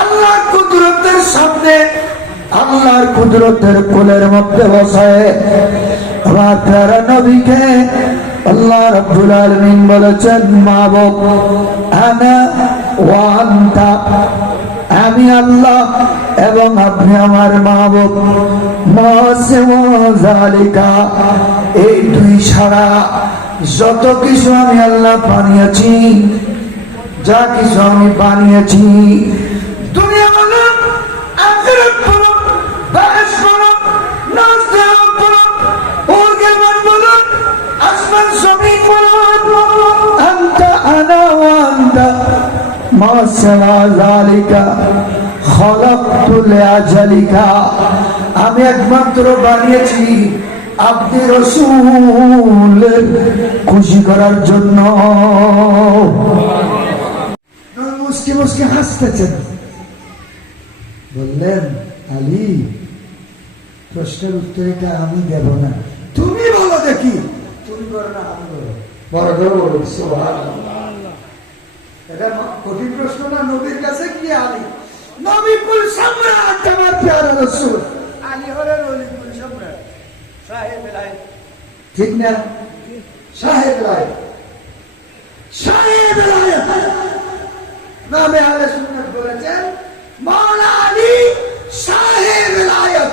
আল্লাহর কুদরতের সামনে আল্লাহর কুদরতের কোলের মধ্যে বসায় আমার প্যারা নবীকে আল্লাহ রাব্বুল আলামিন বলেছেন মাবুদ আনা ওয়া আনতা, আমি আল্লাহ এবং আপনি আমার মাবুদ। মাসওয়াজালিকা, এই দুই ছাড়া যত কিছু আমি আল্লাহ বানিয়েছি, যা কিছু আমি বানিয়েছি, দুনিয়া বলুন, আখিরাত বলুন, বাস বলুন, নাজরাত বলুন, ওরগেমান বলুন, আসমান জমিন বলুন, আনতা আনা ওয়া আনতা মা সিওয়া যালিকা খালাকতু লিআজালিকা, আমি একমাত্র বানিয়েছি আপনি রাসূল খুশি করার জন্য। মুস্কি মুস্কি হাসতেছেন, বললেন আলী প্রশ্নের উত্তর এটা আমি দেব না, তুমি বলো দেখি। তুমি বলো না আমি বলো, বড় করে বলো সুবহানাল্লাহ। এটা কঠিন প্রশ্ন না নবীর কাছে কি আলী নবী কুল সম্রাট আমার প্যারা রাসূল, আলী হলেন ওলি কুল সম্রাট, সাহেব লাইফ, ঠিক না? সাহেব লাইফ, সাহেব লাইফ নামে আহলে সুন্নাত বলেছেন মাওলানা আলী সাহেব লাইফ।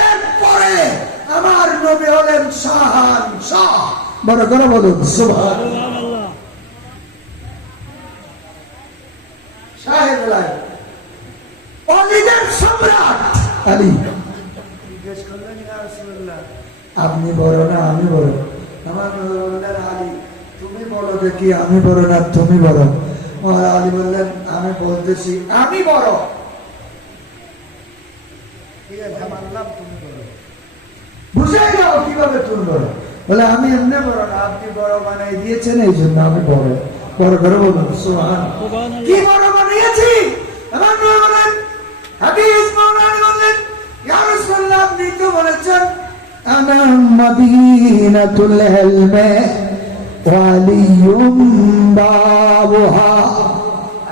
এরপরে আমার নবী হলেন শাহান শাহ, বড় করে বলুন সুবহানাল্লাহ। সাহেব লাইফ, অলিদের সম্রাট আলী। জিজ্ঞেস করলেন ইয়া রাসূলুল্লাহ আপনি বড় না আমি বড়? আমার নবী বললেন আলী তুমি বলো দেখি, আমি বড় না তুমি বড়? আলী বললেন আমি বলতেছি আমি বড়। ঠিক আছে মানলাম তুমি বড়, বুঝে যাও কিভাবে তুমি বড়। বলে আমি এমনি বড় না, আপনি বড় বানাই দিয়েছেন এই জন্য আমি বড়। বড় করে বলুন সুবহানাল্লাহ। কি বড় বানিয়েছি? আমার নবী বলেন হাদিস মাওলানা বলেন ইয়া রাসূলুল্লাহ আপনি তো বলেছেন আনা মাদিনাতুল ইলমি ওয়া আলিয়ুম বাবুহা।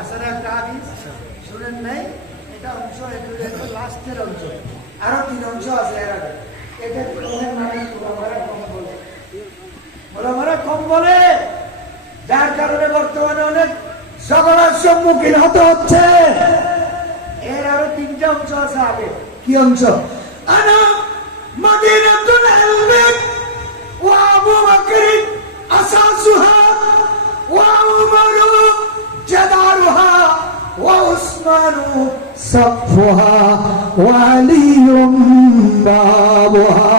আসলে একটা হাদিস শুনেন নাই, এটা অংশ এটা লাস্টের অংশ, আরো তিন অংশ আছে এর আগে। এটা অনেক মানুষ ওলামারা কম বলে, যার কারণে বর্তমানে অনেক ঝগড়ার সম্মুখীন হতে হচ্ছে। এর আরো তিনটা অংশ আছে আগে। কি অংশ? আনা মাদিনাতুল ইলমি ওয়া আবু বকর আসাসুহা ওয়া উমর জাদারুহা ওয়া উসমানু সাফুহা ওয়া আলিয়ুম বাবুহা।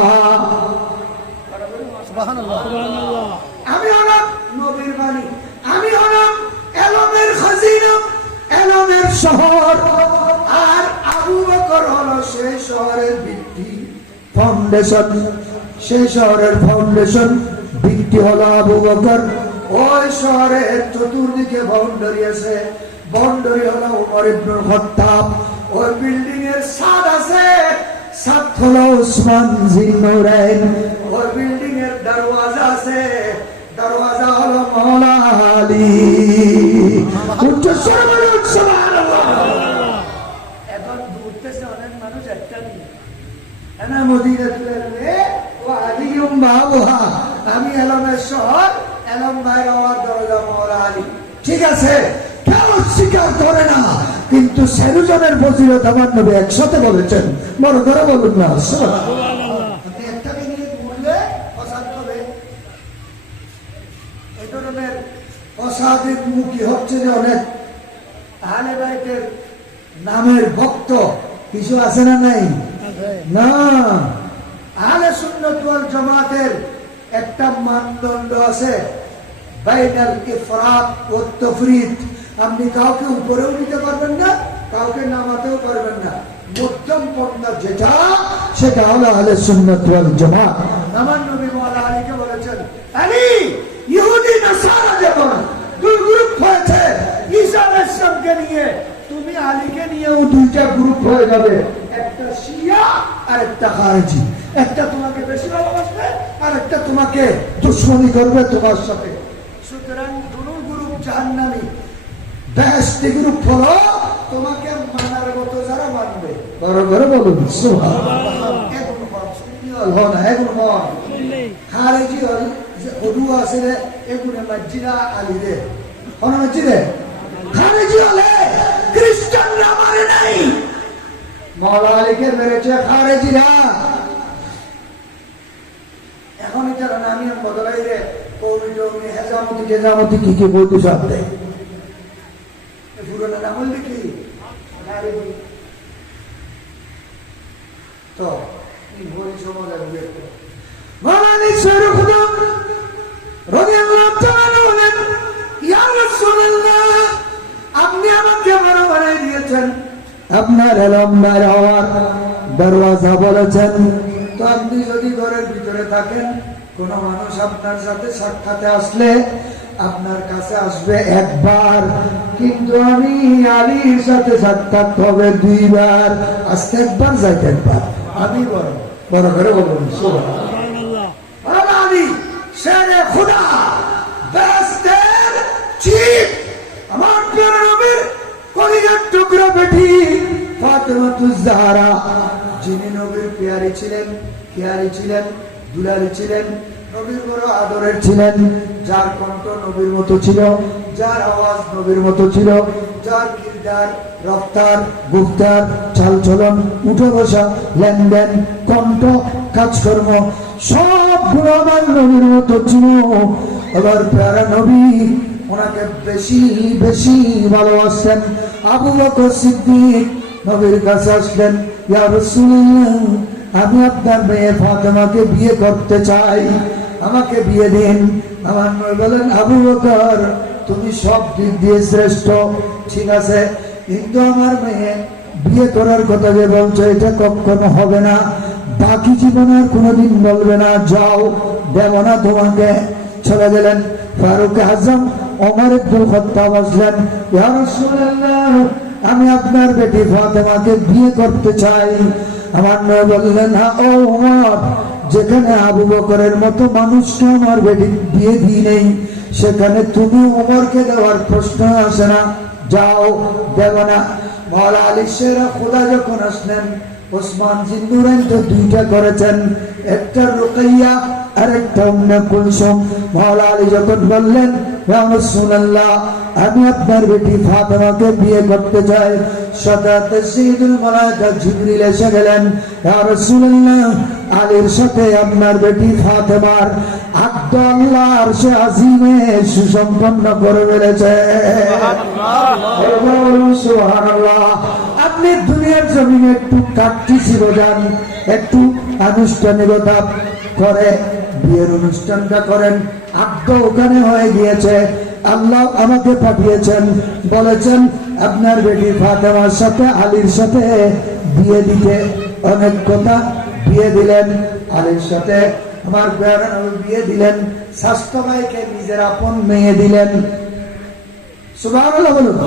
সুবহানাল্লাহ সুবহানাল্লাহ। আমি হলাম নবীর বাণী, আমি হলাম এলমের খাজিনা, এলমের শহর, আর আবু বকর হলো সেই শহরের ভিত্তি, ফাউন্ডেশন। সেই শহরের ফাউন্ডেশন ভিত্তি হলো আবু বকর। ওই শহরের চতুর্দিকে বাউন্ডারি আছে, বাউন্ডারি হলো উমর ইবনুল খাত্তাব। ওই বিল্ডিং এর ছাদ আছে, ছাদ হলো উসমান জিন্নুরাইন। ওই বিল্ডিং এর দরওয়াজা আছে, দরওয়াজা হলো মাওলানা আলী। উচ্চ স্বরে বলুন সুবহানাল্লাহ। এখন উঠতেছে অনেক মানুষ একটা নিয়ে, আনা মদিনাতুল ইলমি ওয়া আলিয়ুম বাবুহা, আমি এলমের শহর, এলম ভাই হওয়ার দরজা মাওলানা আলী। ঠিক আছে, কেউ স্বীকার করে না, কিন্তু সেরুজনের ফজিলত আমার নবী একসাথে বলেছেন। বড় করে বলুন না সুবহানাল্লাহ। আপনি একটাকে নিয়ে ঘুরলে ফসাদ হবে। এই ধরনের ফসাদের মুখী হচ্ছে যে অনেক আহলে বাইতের নামের ভক্ত কিছু আছে না নাই? না, আহলে সুন্নাত ওয়াল জামাতের একটা মানদণ্ড আছে, বাইনাল ইফরাত ওয়াত তাফরিদ। আপনি কাউকে উপরেও নিতে পারবেন না, কাউকে নামাতেও পারবেন না, মধ্যম পন্থা যেটা, সেটা হলো আহলে সুন্নাত ওয়াল জামাত। আমার নবী মাওলানা আলীকে বলেছেন আলী ইহুদি নাসারা যেমন দুই গ্রুপ হয়েছে, ঈসা আলাইহিস সালামকে নিয়ে তুমি আলীকে নিয়েও দুইটা গ্রুপ হয়ে যাবে, একটা শিয়া আর একটা খারিজি। একটা তোমাকে বেশি ভালোবাসবে আর একটা তোমাকে দুশমনি করবে তোমার সাথে। সুতরাং দুটো গ্রুপ জাহান্নামী, বেহেশতি গ্রুপ হলো তোমাকে মানার মতো যারা মানবে। বড় বড় বলুন সুবহানাল্লাহ। এগুলো হল না, এগুলো হল খারেজি হল ওদু আছে এগুলো মসজিদা আলী রে কোন মসজিদে খারেজি হলে খ্রিস্টানরা মানে নাই, মাওলা আলীকে মেরেছে খারেজিরা। এখন যারা নামি বদলাই রে কৌমি হেজামতি গেজামতি কি কি বলতে সব দেয়, পুরোনো নাম বললে কি তো বলি সমাজ মালানি শরীফ খুদম রাদিয়াল্লাহু তাআলা বলেন, ইয়া রাসূলুল্লাহ আপনি আমাকে বড় বানাই দিয়েছেন, আপনার লম্বার হওয়ার দরওয়াজা বলেছেন, তো আপনি যদি ঘরের ভিতরে থাকেন কোন মানুষ আপনার সাথে সাক্ষাতে আসলে আপনার কাছে আসবে একবার, কিন্তু আমি আলীর সাথে সাক্ষাৎ হবে দুইবার, আজকে একবার যাইতে একবার। আমি বড় বড় করে বলুন সুবহানাল্লাহ। আলী শেরে খুদা বেহেশতের চিফ, আমার প্রিয় নবীর কলিজার টুকরা বেটি ফাতেমাতুজ জাহরা, যিনি নবীর প্যারি ছিলেন, খেয়ালি ছিলেন, দুলালি ছিলেন, নবীর বড় আদরের ছিলেন, যার কণ্ঠ নবীর মতো ছিল, যার আওয়াজ নবীর মতো ছিল, যার কিরদার রফতার গুফতার চালচলন উঠে বসা লেনদেন কণ্ঠ কাজকর্ম সবগুলো আমার নবীর মতো ছিল। এবার প্যারা নবী ওনাকে বেশি বেশি ভালোবাসতেন। আবু বকর সিদ্দিক নবীর কাছে আসলেন, ইয়া রাসূলুল্লাহ আমি আপনার মেয়ে ফাতেমাকে বিয়ে করতে চাই, আমাকে বিয়ে দিন। আমার নবী বলেন, আবু বকর তুমি সব দিক দিয়ে শ্রেষ্ঠ, ঠিক আছে, কিন্তু আমার মেয়ে বিয়ে করার কথা যে বলছো এটা কখনো হবে না, বাকি জীবন আর কোনোদিন বলবে না, যাও দেব না তোমাকে। চলে গেলেন। ফারুক আজম ওমর ইবনুল খাত্তাব আসলেন, ইয়া রাসূলুল্লাহ আমি আপনার বেটি ফাতেমাকে বিয়ে করতে চাই। আমার নবী বললেন, হ্যাঁ ও ওমর, যেখানে আবু বকরের মতো মানুষকে আমার বেটি বিয়ে দিয়ে নেই সেখানে তুমি ওমরকে দেওয়ার প্রশ্ন আসে না, যাও দেব না। মাওলা আলী শেরে খুদা যখন আসলেন, ওসমান জিন্নুরাইন তো দুইটা করেছেন, একটা রুকাইয়া আর একটা উম্মে কুলসুম। মাওলা আলী যখন বললেন, ইয়া রাসূলুল্লাহ আমি আপনার বেটি ফাতেমাকে বিয়ে করতে চাই, সাথে সাইয়্যিদুল মালায়েকা জিবরিল এসে গেলেন, ইয়া রাসূলুল্লাহ আলীর সাথে আপনার বেটি ফাতেমার আকদ আল্লাহ আরশে আজিমে সুসম্পন্ন করে ফেলেছে। সুবহানাল্লাহ সুবহানাল্লাহ। আপনি দুনিয়ার জমিনে একটু কাটতি ছিল যান, একটু আনুষ্ঠানিকতা করে বিয়ের অনুষ্ঠানটা করেন, আকদ ওখানে হয়ে গিয়েছে। আল্লাহ আমাকে পাঠিয়েছেন, বলেছেন আপনার বেটি ফাতেমার সাথে আলীর সাথে বিয়ে দিতে। অনেক কথা বিয়ে দিলেন, আলীর সাথে আমার প্যারা নবী বিয়ে দিলেন, স্বাস্থ্য ভাইকে নিজের আপন মেয়ে দিলেন। সুবহানাল্লাহ বলুন।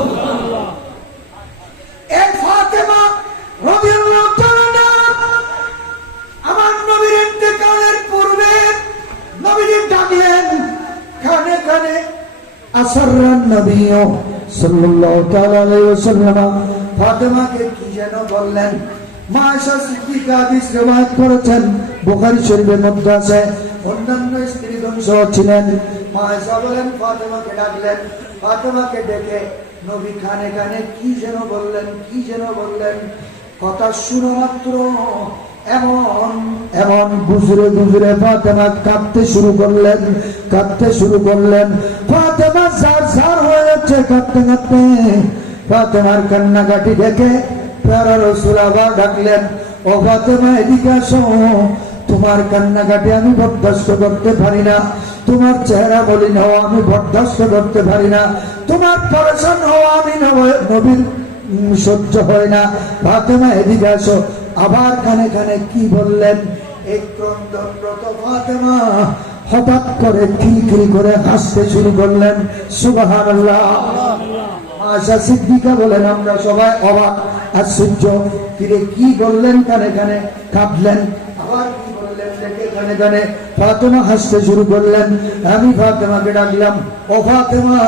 এই ফাতেমা রাদিয়াল্লাহু তাআলা আমার নবীর ইন্তেকালের পূর্বে নবীজি ডাকলেন কানে কানে, আসরান নবী সাল্লাল্লাহু তাআলা আলাইহি ওয়াসাল্লাম ফাতেমাকে কি যেন বললেন। মা আয়েশা সিদ্দিকা হাদিস রওয়ায়াত করেছেন, বুখারী শরীফের মধ্যে আছে, অন্যান্য স্ত্রীগণ সহ ছিলেন। মা আয়েশা বলেন ফাতেমাকে ডাকলেন, ফাতেমাকে ডেকে নবী কানে কানে কি যেন বললেন, কি যেন বললেন। কথা শুনো মাত্র এমন এমন গুজরে গুজরে ফাতেমা কাঁদতে শুরু করলেন, কাঁদতে শুরু করলেন। ফাতেমা ঝার ঝার হয়ে যাচ্ছে কাঁদতে কাঁদতে। ফাতেমার কান্নাকাটি দেখে প্যারা রাসূল আবার ডাকলেন, ও ফাতেমা এদিকে আসো, তোমার কান্নাকাটি আমি বরদাস্ত করতে পারি না, তোমার চেহারা মলিন হওয়া আমি বরদাস্ত করতে পারি না, তোমার পরেশান হওয়া আমি নবীর সহ্য হয় না। ফাতেমা এদিকে আসো। আবার কানে কানে কি বললেন। এই ক্রন্দনরত ফাতেমা হঠাৎ করে খিলখিল করে হাসতে শুরু করলেন। সুবহানাল্লাহ। আয়েশা সিদ্দিকা বলেন, আমরা সবাই অবাক আশ্চর্য, ফিরে কি বললেন, কানে কানে কাঁদলেন। আবার কি বললেন, দেখে কানে কানে ফাতেমা হাসতে শুরু করলেন। আমি ফাতেমাকে ডাকলাম, ও ফাতেমা,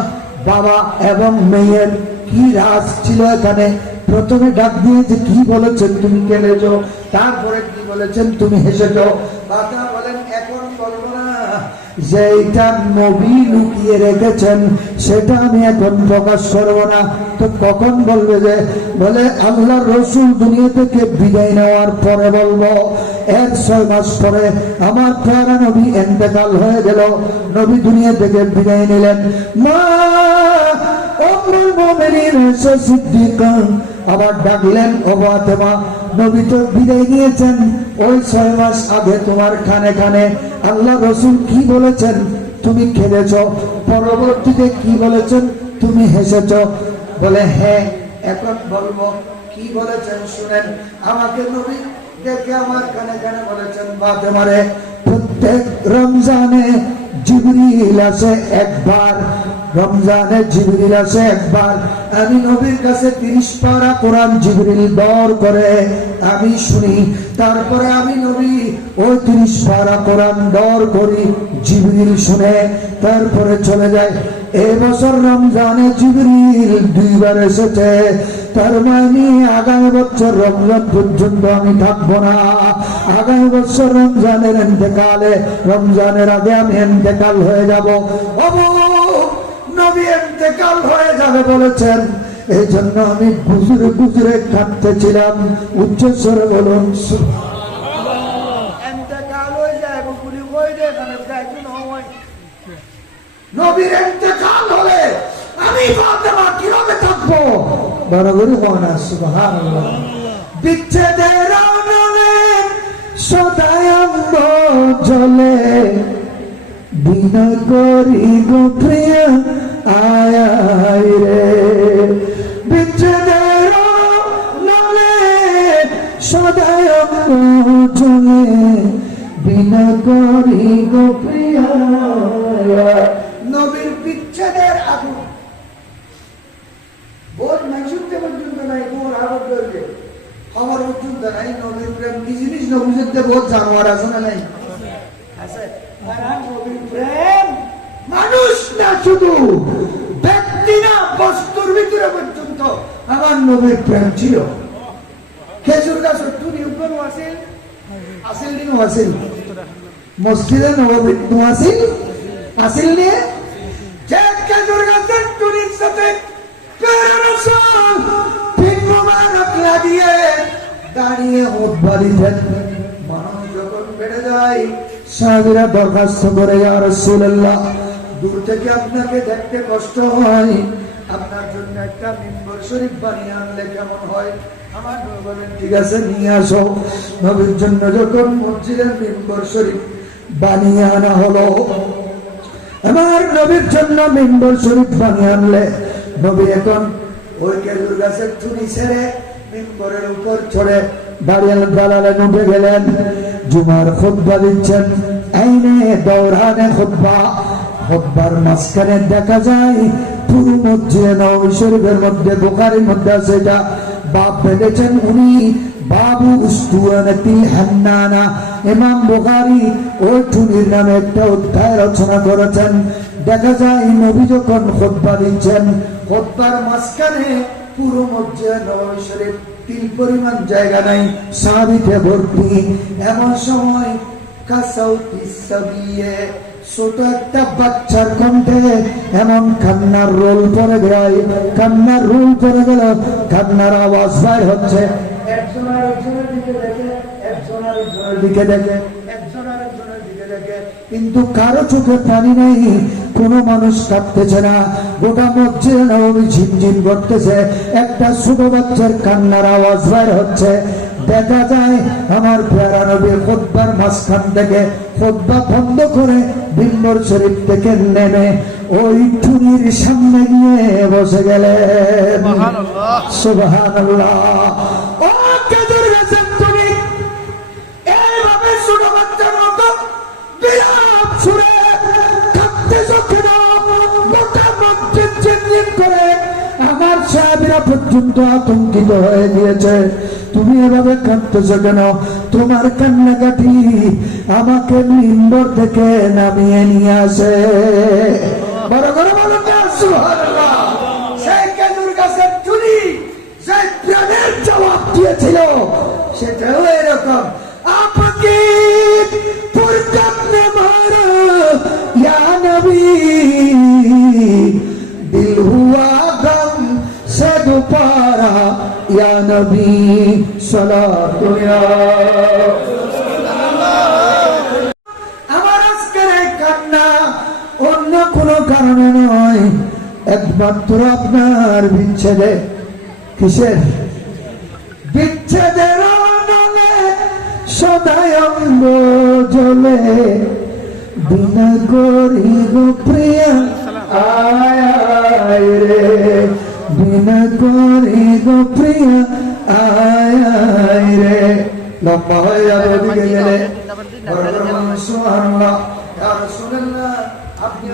বাবা এবং মেয়ের কি রাজ ছিল এখানে? প্রথমে ডাক দিয়েছে কি বলেছেন তুমি কেঁদেছো, তারপরে কি বলেছেন তুমি হেসেছো। ফাতেমা বলেন, এখন বলবো না, যে এটা নবী লুকিয়ে রেখেছেন সেটা আমি এখন প্রকাশ করবো না, তো কখন বলবে? যে বলে আল্লাহর রসুল দুনিয়া থেকে বিদায় নেওয়ার পরে বলবো। এর 6 মাস পরে আমার প্যারা নবী ইন্তেকাল হয়ে গেল, নবী দুনিয়া থেকে বিদায় নিলেন। মা উম্মুল মুমিনিন সিদ্দিকা আবার ডাকলেন, ও ফাতেমা, নবী তো বিদায় নিয়েছেন, ওই 6 মাস আগে তোমার কানে কানে আল্লাহ রসুল কি বলেছেন তুমি কেঁদেছো, পরবর্তীতে কি বলেছেন তুমি হেসেছো। বলে হ্যাঁ, এখন বলবো কি বলেছেন শুনেন। আমাকে নবী দেখে আমার কানে কানে বলেছেন, ফাতেমারে, প্রত্যেক রমজানে জিবরিল আসে একবার, রমজানে জিবরিল আসে একবার। আমি নবীর কাছে 30 পারা কোরআন জিবরিল দর করে আমি শুনি, তারপরে আমি নবী ওই 30 পারা কোরআন দর করি, জিবরিল শুনে তারপরে চলে যায়। এই বছর রমজানে জিবরিল 2 বার এসেছে, তার মানে আগামী বছর রমজান পর্যন্ত আমি থাকবো না। আগামী বছর রমজানের ইন্তেকালে, রমজানের আগে আমি ইন্তেকাল হয়ে যাব। নবী ইন্তেকাল হয়ে যাবে বলেছেন, এই জন্য আমি গুজরে গুজরে কাঁদতেছিলাম। উচ্চস্বরে বলুন, ইন্তেকাল হয়ে যায় বকুলি কই দে এখানে যাইতো না হয়। নবীর ইন্তেকাল হলে আমি ফাতেমা কিভাবে থাকবো? বড় করে বলেন সুবহানাল্লাহ। বিচ্ছেদের আননে সদায় অঙ্গ জ্বলে, বিনয় করি গো প্রিয় আয় আয় রে। বিচ্ছেদের আননে সদায় অঙ্গ জ্বলে, বিনয় করি গো প্রিয় আয়। নবীর বিচ্ছেদের আগুন বোধ মাইশুতে পর্যন্ত নাই, কোন আগুন করবে আমার পর্যন্ত নাই। নবীর প্রেম কি জিনিস নবীতে বোধ জানোয়ার আছে না নাই? আছে। আর নবীর প্রেম মানুষ না, শুধু ব্যক্তি না, বস্তুর ভিতরে পর্যন্ত আমার নবীর প্রেম ছিল। খেজুর গাছ টুনি উপর আসিল, আসিল দিন আসিল, মসজিদে নববী আসিল, আসিল নিয়ে যে খেজুর গাছের টুনির সাথে দাঁড়িয়ে খুতবা দিতেন। মানুষ যখন বেড়ে যায়, সাহাবীরা দরখাস্ত করে, ইয়া রাসূলুল্লাহ, দূর থেকে আপনাকে দেখতে কষ্ট হয়, আপনার জন্য একটা মিম্বর শরীফ বানিয়ে আনলে কেমন হয়? আমার নবী বলেন, ঠিক আছে নিয়ে আসো। নবীর জন্য যখন মসজিদের মিম্বর শরীফ বানিয়ে আনা হলো, আমার নবীর জন্য মিম্বর শরীফ বানিয়ে আনলে, নবী এখন ওই খেজুর গাছের টুনি ছেড়ে মিম্বরের উপর চড়ে দাঁড়ালে উঠে গেলেন। জুমার খুতবা দিচ্ছেন, আইনে দৌড়ানে খুতবা। খুতবার মাঝখানে দেখা যায় পুরো মসজিদে নববী শরীফের মধ্যে, বুখারীর মধ্যে আছে, এটা বাপ বেঁধেছেন উনি বাবু উস্তুয়ানাতিল হান্নানা। ইমাম বুখারী ওই টুনির নামে একটা অধ্যায় রচনা করেছেন। দেখা যায় নবী যখন খুতবা দিচ্ছেন, খুতবার মাঝখানে পুরো মসজিদে নববী শরীফ 3 পরিমাণ জায়গা নাই, সাহাবীতে ভর্তি। এমন সময় কাসাউতি সাবিয়ে, ছোট একটা বাচ্চার কণ্ঠে এমন কান্নার রোল পড়ে গেল, কান্নার রোল পড়ে গেল, কান্নার আওয়াজ বাইর হচ্ছে। একজন আরেকজনের দিকে দেখে, একজন আরেকজনের দিকে দেখে, একজন আরেকজনের দিকে দেখে, কিন্তু কারো চোখে পানি নাই, কোনো মানুষ কাঁদতেছে না। গোটা মসজিদে নববী ঝিমঝিম করতেছে, একটা ছোট বাচ্চার কান্নার আওয়াজ বাইর হচ্ছে। দেখা যায় আমার প্যারা নবী খুতবার মাঝখান থেকে খুতবা বন্ধ করে মিম্বর শরীফ থেকে নেমে ওই টুনির সামনে গিয়ে বসে গেলেন। সুবহানাল্লাহ। ও খেজুর গাছের টুনি, এইভাবে ছোট বাচ্চার মতো বিলাপ ছুড়ে কাঁদতেছো কেন? গোটা মসজিদ ঝিমঝিম করে আমার সাহাবীরা পর্যন্ত আতঙ্কিত হয়ে গিয়েছে। তুমি এভাবে কাঁদতেছো কেন? তোমার কান্নাকাটি আমাকে মিম্বর থেকে নামিয়ে নিয়ে আসে। বড় করে বলো না সুবহানাল্লাহ। সেই খেজুর গাছের টুনি যে প্রাণের জবাব দিয়েছিল সেটাও এরকম। আপকি পুরকত নে মারা ইয়া নবী, দিল হুয়া গম সে দুপারা ইয়া নবী সালাতুল্লাহ। আমার আজকের এই কান্না অন্য কোনো কারণে নয়, একমাত্র আপনার বিচ্ছেদে। কিসের বিচ্ছেদের নলে সদাই অঙ্গ জ্বলে, বিনা করি গো প্রিয়া আয় রে, বিনা করি গো প্রিয়া আয় রে। লম্বা হয়ে যাবে ওদিকে গেলে। সুবহানাল্লাহ। ইয়া রাসূলুল্লাহ, আপনি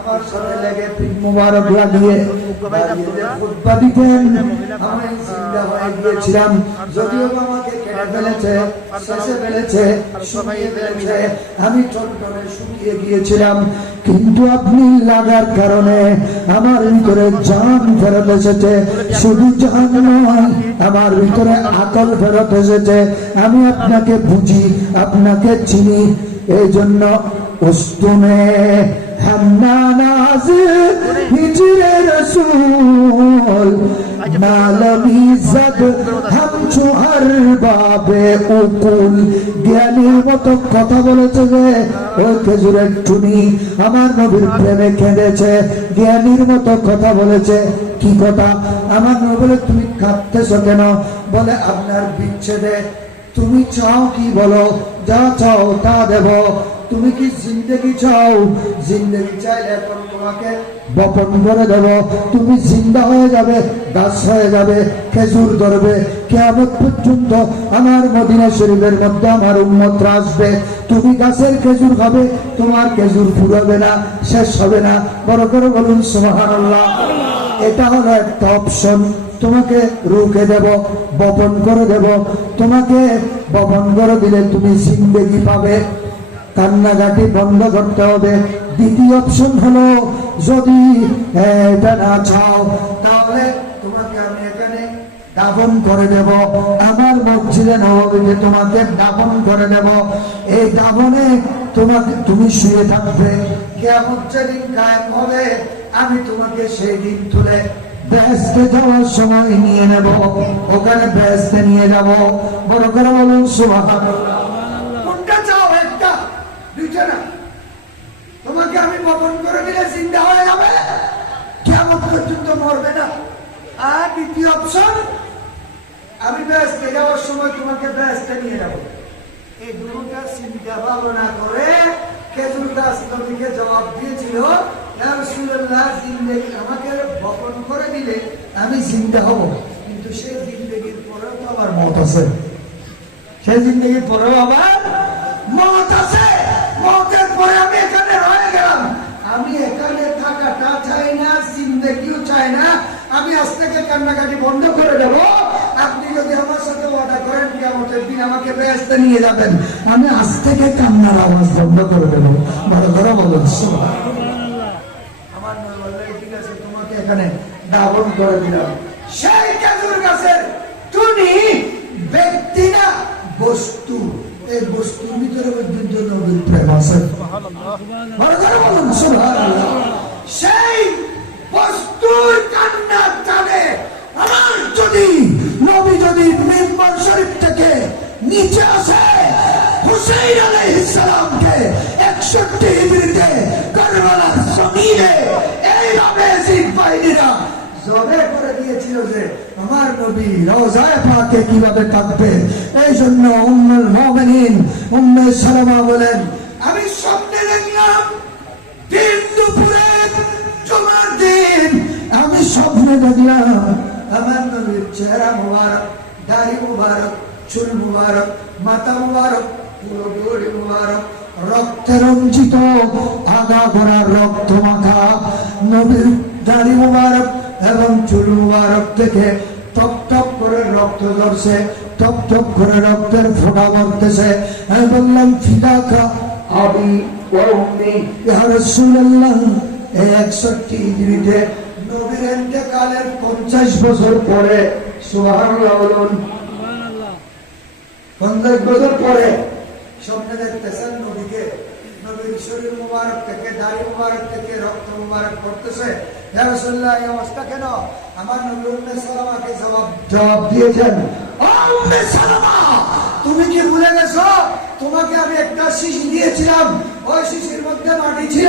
আমার সাথে লেগে পিঠ মুবারক লাগিয়ে খুতবা দিতেন। আমি জিন্দা হয়ে গিয়েছিলাম, যদিও আমাকে কেটে ফেলেছে, শেষে ফেলেছে, শুকিয়ে ফেলেছে, আমি টনটনে শুকিয়ে গিয়েছিলাম, কিন্তু আপনি লাগার কারণে আমার ভিতরে জান ফেরত এসেছে। শুধু জান নয়, আমার ভিতরে আকল ফেরত এসেছে। আমি আপনাকে বুঝি, আপনাকে চিনি। এই জন্য উস্তুনে হান্নানাজ হিজরে রাসূল নালমি জদ হামচু হর বাবে উকুল। জ্ঞানীর মতো কথা বলেছে যে ওই খেজুরের টুনি আমার নবীর প্রেমে কেঁদেছে। জ্ঞানীর মতো কথা বলেছে। কি কথা? আমার নবী বলে, তুমি কাঁদতেছো কেন? বলে, আপনার বিচ্ছেদে। তুমি চাও কি বলো? যা চাও তা দেব। তুমি কি জিন্দেগি চাও? জিন্দেগি চাইলে এখন তোমাকে বপন করে দেব। তুমি জিন্দা হয়ে যাবে, গাছ হয়ে যাবে, খেজুর ধরবে। কিয়ামত পর্যন্ত আমার মদিনা শরীফের মধ্যে আমার উম্মতরা আসবে। তুমি গাছের খেজুর খাবে, তোমার খেজুর ফুরাবে না, শেষ হবে না। বড় করে বলুন সুবহানাল্লাহ। এটা হলো একটা অপশন। তোমাকে রুখে দেব, বপন করে দেব। তোমাকে বপন করে দিলে তুমি জিন্দেগি পাবে, কান্নাকাটি বন্ধ করতে হবে। দ্বিতীয় অপশন হলো, যদি এটা না চাও তাহলে তোমাকে আমি এখানে দাফন করে দেব। আমার মসজিদে নববীতে তোমাকে দাফন করে দেব। এই দাফনে তোমাকে, তুমি শুয়ে থাকবে। কিয়ামত যেদিন কায়েম হবে, আমি তোমাকে সেই দিন তুলে বেহেশতে যাওয়ার সময় নিয়ে নেব, ওখানে বেহেশতে নিয়ে যাব। বড় করে বলুন সুবহানাল্লাহ। কোনটা চাও? একটা, দুইটা না। তোমাকে আমি বপন করে দিলে জিন্দা হয়ে যাবে, কিয়ামত পর্যন্ত মরবে না। আর দ্বিতীয় অপশন, আমি বেহেশতে যাওয়ার সময় তোমাকে বেহেশতে নিয়ে যাব। এই দুটোটা চিন্তা ভাবনা করে খেজুর গাছ নবীকে জবাব দিয়েছিল, ইয়া রাসূলুল্লাহ, জিন্দেগি আমাকে বপন করে দিলে আমি জিন্দা হব, কিন্তু সেই জিন্দেগির পরেও তো আবার মওত আছে। সেই জিন্দেগির পরেও আবার মওত আছে। মওতের পরে আমি এখানে রয়ে গেলাম। আমি এখানে থাকাটা চাই না, জিন্দেগিও চাই না। আমি আজ থেকে কান্নাকাটি বন্ধ করে দেব। আপনি যদি আমার সাথে ওয়াদা করেন কিয়ামতের দিন আমাকে বেহেশতে নিয়ে যাবেন, আমি আজ থেকে কান্নার আওয়াজ বন্ধ করে দেব। বড় করে বলুন সুবহানাল্লাহ। আমার নবী বললেন, ঠিক আছে, তোমাকে এখানে দাফন করে দিলাম। সেই খেজুর গাছের টুনি ব্যক্তি না, বস্তু। এই বস্তুর ভিতরে পর্যন্ত নবীর প্রেম আছে। বড় করে বলুন সুবহানাল্লাহ। সেই বস্তুর কান্নার টানে আমার যদি নবী যদি মিম্বর শরীফ থেকে নিচে আসে, হুসাইন আলাইহিস সালামকে 61 হিজরিতে কারবালার জমিনে এইভাবে জিদ বাহিনীরা জবে করে দিয়েছিল যে আমার নবী রওজায়ে পাকে কিভাবে থাকবে। এই জন্য উম্মুল মুমিনিন উম্মে সালামা বলেন, আমি স্বপ্নে দেখলাম দিন দুপুরে জুমার দিন, আমি স্বপ্নে দেখলাম আমার নবীর চেহারা মুবারক, দাড়ি মুবারক, চুল মুবারক, মাথা মুবারক, পুরো বডি মুবারক, রক্তে রঞ্জিত, আগা গোড়া রক্ত মাখা। নবীর দাড়ি মুবারক এবং চুল মুবারক থেকে টপ টপ করে রক্ত ঝরছে। টপ টপ করে রক্তের ফোঁটা পড়তেছে। আমি বললাম ফিদাকা আবি ওয়া উম্মি ইয়া রাসূলুল্লাহ। এই 61 হিজরিতে নবীর ইন্তেকালের 50 বছর পরে, সুবহানাল্লাহ বলুন, 50 বছর পরে স্বপ্নে দেখতেছেন নবীকে। নবীর শরীর মুবারক থেকে, দাড়ি মুবারক থেকে রক্ত মুবারক পড়তেছে। ইয়া রাসূলুল্লাহ, এই অবস্থা কেন? আমার নবী উম্মে সালামাকে জবাব দিয়েছেন, ও উম্মে সালামা, তুমি কি ভুলে গেছো? তোমাকে আমি একটা শিশি দিয়েছিলাম, ওই শিশির মধ্যে মাটি ছিল।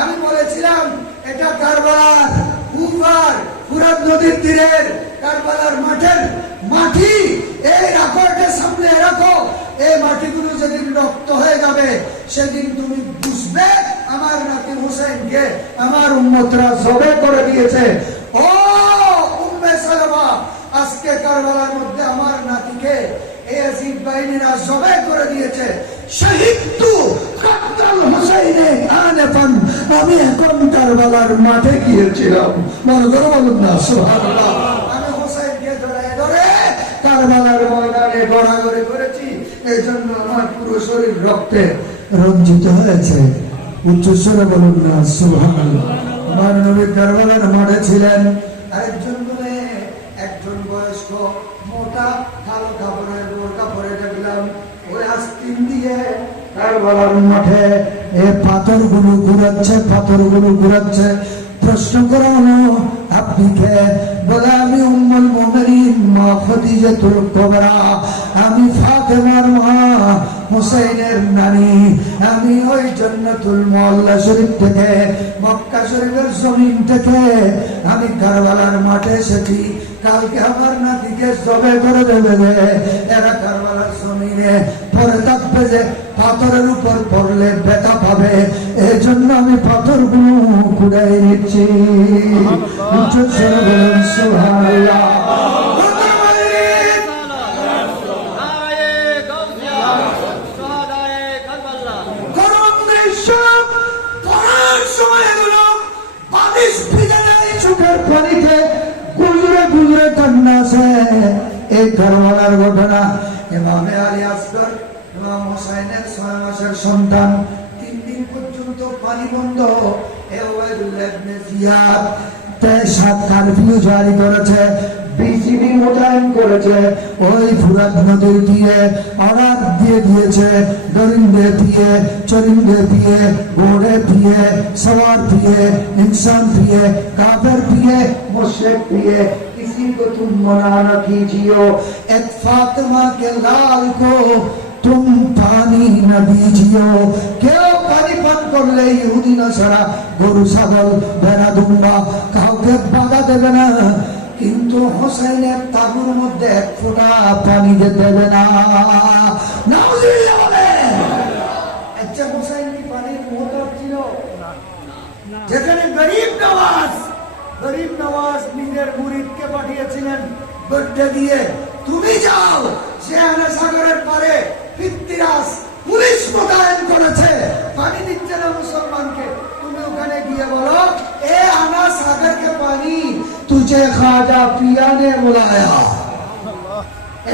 আমি বলেছিলাম এটা কারবালার কুফার ফুরাত নদীর তীরের কারবালার মাঠের মাটি। এই রাখোটের সামনে রাখো, এই মাটিগুলো যেদিন রক্ত হয়ে যাবে সেদিন তুমি বুঝবে আমার নাতি হোসেনকে আমার উম্মতরা জবে করে দিয়েছে। ও উম্মে সালামা, আজকে কারবালার মধ্যে আমার নাতিকে ইয়াজিদ বাহিনীরা জবে করে দিয়েছে। শহীদতু কাতল হোসেনে আনফান, আমি এখন কারবালার মাঠে গিয়েছিলাম। মনে করে বলুন না সুবহানাল্লাহ। আমি হোসেনকে জড়ায় ধরে কারবালার ময়দানে গড়াগড়ি করেছি, এই জন্য আমার পুরো শরীর রক্তে রঞ্জিত হয়েছে। উচ্চস্বরে বলুন না সুবহানাল্লাহ। আমার নবী কারবালার মাঠে ছিলেন। আরেকজন বলে, একজন বয়স্ক মোটা কালো কাপড়ের বোরকা পরে দেখলাম ওই আস্তিন দিয়ে কারবালার মাঠে এই পাথরগুলো ঘুরাচ্ছে। প্রশ্ন করা হলো, আপনি কে? বলে, আমি উম্মুল মুমিনিন মা খাদিজাতুল কুবরা, আমি ফাতেমার মা, হুসাইনের নানি। আমি ওই জান্নাতুল মুআল্লা শরীফ থেকে, মক্কা শরীফের জমিন থেকে আমি কারবালার মাঠে এসেছি। কালকে আমার নাতিকে জবে করে দেবে। এরা কারবালার জমিনে পরে থাকবে যে পাথরের উপর পড়লে ব্যথা পাবে, এই জন্য আমি পাথরগুলো কুড়াই নিচ্ছি। উচ্চস্বরে বলুন সুবহানাল্লাহ। চোখের পানিতে গুজরে গুজরে কান্না আছে। এই কারবালার ঘটনা। ইমামে আলী আসগর, ইমাম হোসেনের 6 মাসের সন্তান, 3 দিন পর্যন্ত পানি বন্ধ। ওবায়দুল্লাহ ইবনে জিয়াদ 7 কারফিউ জারি করেছে, বিজিবি মোতায়েন করেছে। ওই ফুরাত নদীর দিয়ে অর্ডার দিয়ে দিয়েছে, দরিন্দে পিয়ে, চরিন্দে পিয়ে, ঘোড়ে পিয়ে, सवार पिए, इंसान पिए, काफिर पिए, मुशरिक पिए, किसी को तुम मना न कीजिए। एक फातिमा के लाल को तुम पानी न दीजिए। क्यों पानी पान कर ले यहूदी नसारा, গরু ছাগল ভেড়া দুম্বা কাউকে বাধা দেবে না, কিন্তু হোসেনের তাবুর মধ্যে 1 ফোঁটা পানি দেবে না। নাউজুবিল্লাহ বলে। আচ্ছা, হোসেন কি পানির মোহতাজ ছিল? যেখানে গরিব নওয়াজ নিজের মুরিদকে পাঠিয়েছিলেন গড্ডে দিয়ে, তুমি যাও সে আনা সাগরের পারে ফিত্তিরাস পুলিশ মোতায়েন করেছে, পানি দিচ্ছে না মুসলমানকে। তুমি ওখানে গিয়ে বলো, এ আনা সাগর के पानी तुझे खाजा पिया ने बुलाया।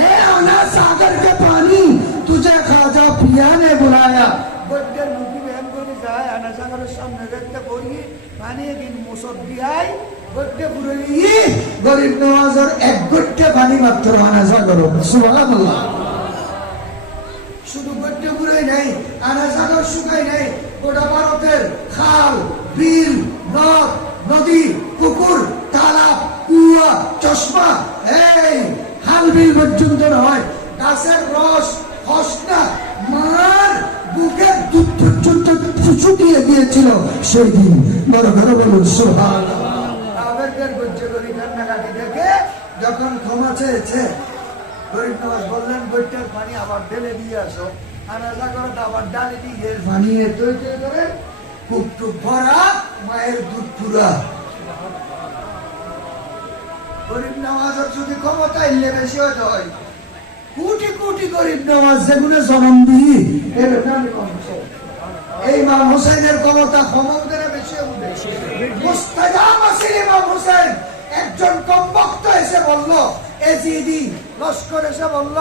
ए आना सागर के पानी तुझे खाजा पिया ने बुलाया। गड्डे नदी बहन को যায় আনা সাগরের সামনে দেখতে পড়ি পানি দিন মুসব দিয়াই গড্ডে পুরো গরিব নওয়াজের 1 গড্ডে পানি মাত্র আনা সাগর। সুবহানাল্লাহ। শুধু গড্ডে পুরোই নাই, আনা সাগর শুকাই নাই, গোটা ভারতের খাল, বিল, নদ, নদী, পুকুর, তালাব, কুয়া, চশমা, এই খাল বিল পর্যন্ত নয়, গাছের রস, খসনা, মার বুকের দুধ পর্যন্ত শুকিয়ে গিয়েছিল সেই দিন। বড় ঘরে বলুন সুবহানাল্লাহ। কাফেরদের গজ্জে গরি কান্নাকাটি দেখে যখন ক্ষমা চেয়েছে, গরিব নওয়াজ বললেন, গড্ডের পানি আবার ঢেলে দিয়ে আসো। আনা সাগরটা আবার ডালে দিয়ে বানিয়ে তৈরি করে কুকটুক ভরা, মায়ের দুধ পুরা। গরিব নওয়াজের যদি ক্ষমতা ইল্লে বেশি হতে হয়, কোটি কোটি গরিব নওয়াজ যেগুলো জন্ম দিই এই ইমাম হোসেনের ক্ষমতা ক্ষমতার বেশি হবে। মুস্তাজাব আছিল ইমাম হোসেন। একজন কমবক্ত এসে বলল, এজিদি লস্কর এসে বলল,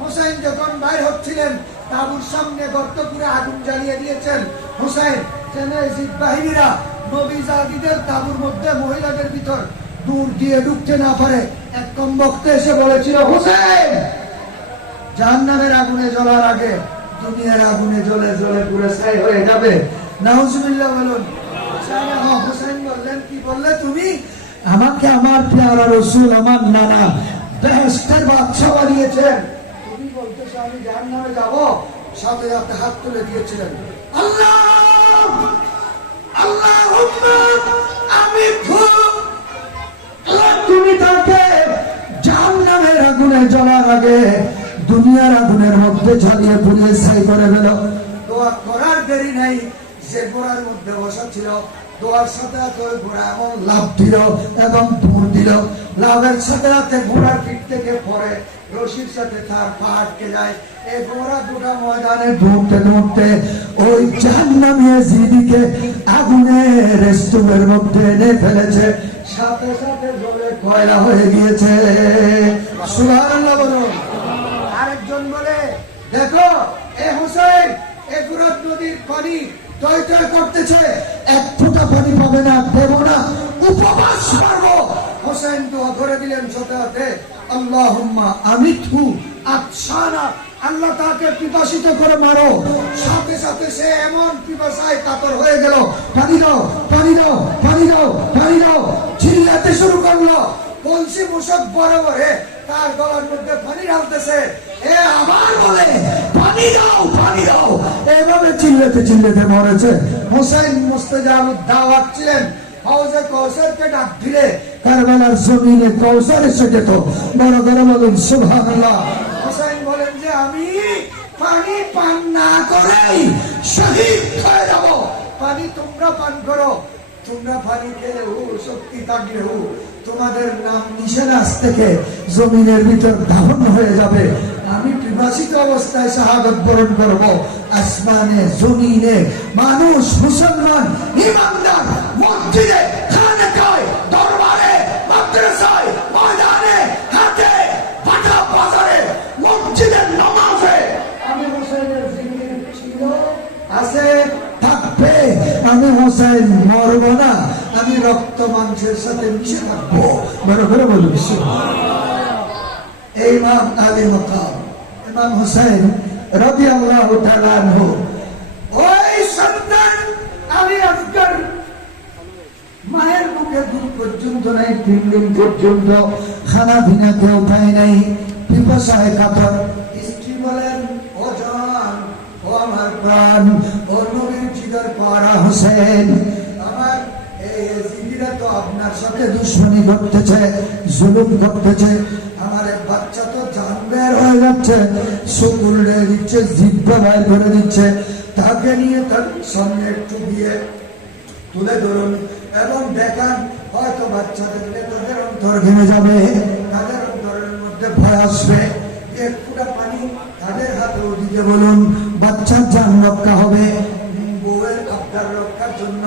হোসেন যখন বাইর হচ্ছিলেন তাঁবুর সামনে গর্ত করে আগুন জ্বালিয়ে দিয়েছেন। হোসেন যেন এজিদ বাহিনীরা নবী জাদিদের তাঁবুর মধ্যে মহিলাদের ভিতর দূর দিয়ে ঢুকতে না পারে। এক কম বক্তা এসে বলেছিল, হোসেন জাহান্নামের আগুনে জ্বলার আগে দুনিয়ার আগুনে জ্বলে জ্বলে পুরো ছাই হয়ে যাবে। নাউজুবিল্লাহ বলুন। হোসেন বললেন, কি বললে তুমি? আমাকে আমার প্যারা রাসূল আমার নানা বেহেশতের বাদশা বানিয়েছেন, তুমি বলতেছো আমি জাহান্নামে যাব? সাথে সাথে হাত তুলে দিয়েছিলেন, আল্লাহ আল্লাহুম্মা আমি তুমি তাকে জাহান্নামের আগুনে জ্বলার আগে দুনিয়ার আগুনের মধ্যে ঝালিয়ে পুড়িয়ে ছাই করে ফেল। দোয়া করার দেরি নাই, যে ঘোড়ার মধ্যে বসা ছিল দোয়ার সাথে সাথে ওই ঘোড়া এমন লাভ দিল এবং দূর দিল। লাভের সাথে সাথে ঘোড়ার পিঠ থেকে পরে রশির সাথে তার পা আটকে যায়। এই ঘোড়া গোটা ময়দানে দৌড়তে দৌড়তে ওই জাহান্নামী জিদিকে আগুনের স্তূপের মধ্যে এনে ফেলেছে, সাথে সাথে জ্বলে কয়লা হয়ে গিয়েছে। সুবহানাল্লাহ বলুন। আরেকজন বলে, দেখো এ হোসেন এ ফুরাত নদীর পানি টই টই করতেছে, এক ফোঁটা পানি পাবে না, দেব না, উপবাস করবো। হোসেন দোয়া করে দিলেন সাথে সাথে, আল্লাহুম্মা আমিতহু আতশানা, আল্লাহ তাকে পিপাসিত করে মারো। সাথে সাথে সে এমন পিপাসায় কাতর হয়ে গেল, পানি দাও পানি দাও পানি দাও পানি দাও চিল্লাতে শুরু করলো। কলসি মুশক বরাবরে তার গলার মধ্যে পানি ঢালতেছে, এ আবার বলে পানি দাও পানি দাও, এভাবে চিল্লাতে চিল্লাতে মরেছে। হোসেন মুস্তাজাব দাওয়াত ছিলেন, হাউজে কাউসারকে ডাক দিলে কারবালার জমিনে কাউসার এসে যেত। বড় করে বলুন সুবহানাল্লাহ। হোসেন বলেন যে আমি পানি পান না করেই শহীদ হয়ে যাব। পানি তোমরা পান করো, তোমরা পানি খেলেও শক্তি থাকলেও তোমাদের নাম নিশানা আজ থেকে জমিনের ভিতর দাফন হয়ে যাবে। আমি পিপাসিত অবস্থায় শাহাদত বরণ করব। আসমানে জমিনে মানুষ মুসলমান ইমানদার মসজিদে খানকায় দরবারে মাদ্রাসায় ময়দানে হাটে পাটা বাজারে মসজিদের নামাজে আমি হোসেনের জিকির ছিল আছে থাকবে। আমি হোসেন মরব না, আমি রক্ত মাংসের সাথে মিশে থাকবো। বড় করে বলুন এই ইমাম আলী মাকাম ইমাম হোসেন রাদিয়াল্লাহু তাআলা আনহু, ওই সন্তান আলী আসগর মায়ের মুখে দুধ পর্যন্ত নাই, 3 দিন পর্যন্ত খানা পিনা কেউ পায় নাই, পিপাসায় কাতর। স্ত্রী বলেন, ও জান, ও আমার প্রাণ, ও নবীর জিগর পারা হোসেন, আমার এই জিগিরা তো আপনার সাথে দুশ্মনী করতেছে, জুলুম করতেছে। আমার এক বাচ্চা তো জান বের হয়ে যাচ্ছে, শুকুর রেখে দিচ্ছে, জিব্বা বাইর করে দিচ্ছে। তাকে নিয়ে তার সামনে একটু গিয়ে তুলে ধরুন এবং দেখান, হয়তো বাচ্চা দেখলে তাদের অন্তর ঘেমে যাবে, তাদের অন্তরের মধ্যে ভয় আসবে। এক ফোঁটা পানি তাদের হাতে দিতে বলুন, বাচ্চার জান রক্ষা হবে। বউয়ের আবদার রক্ষার জন্য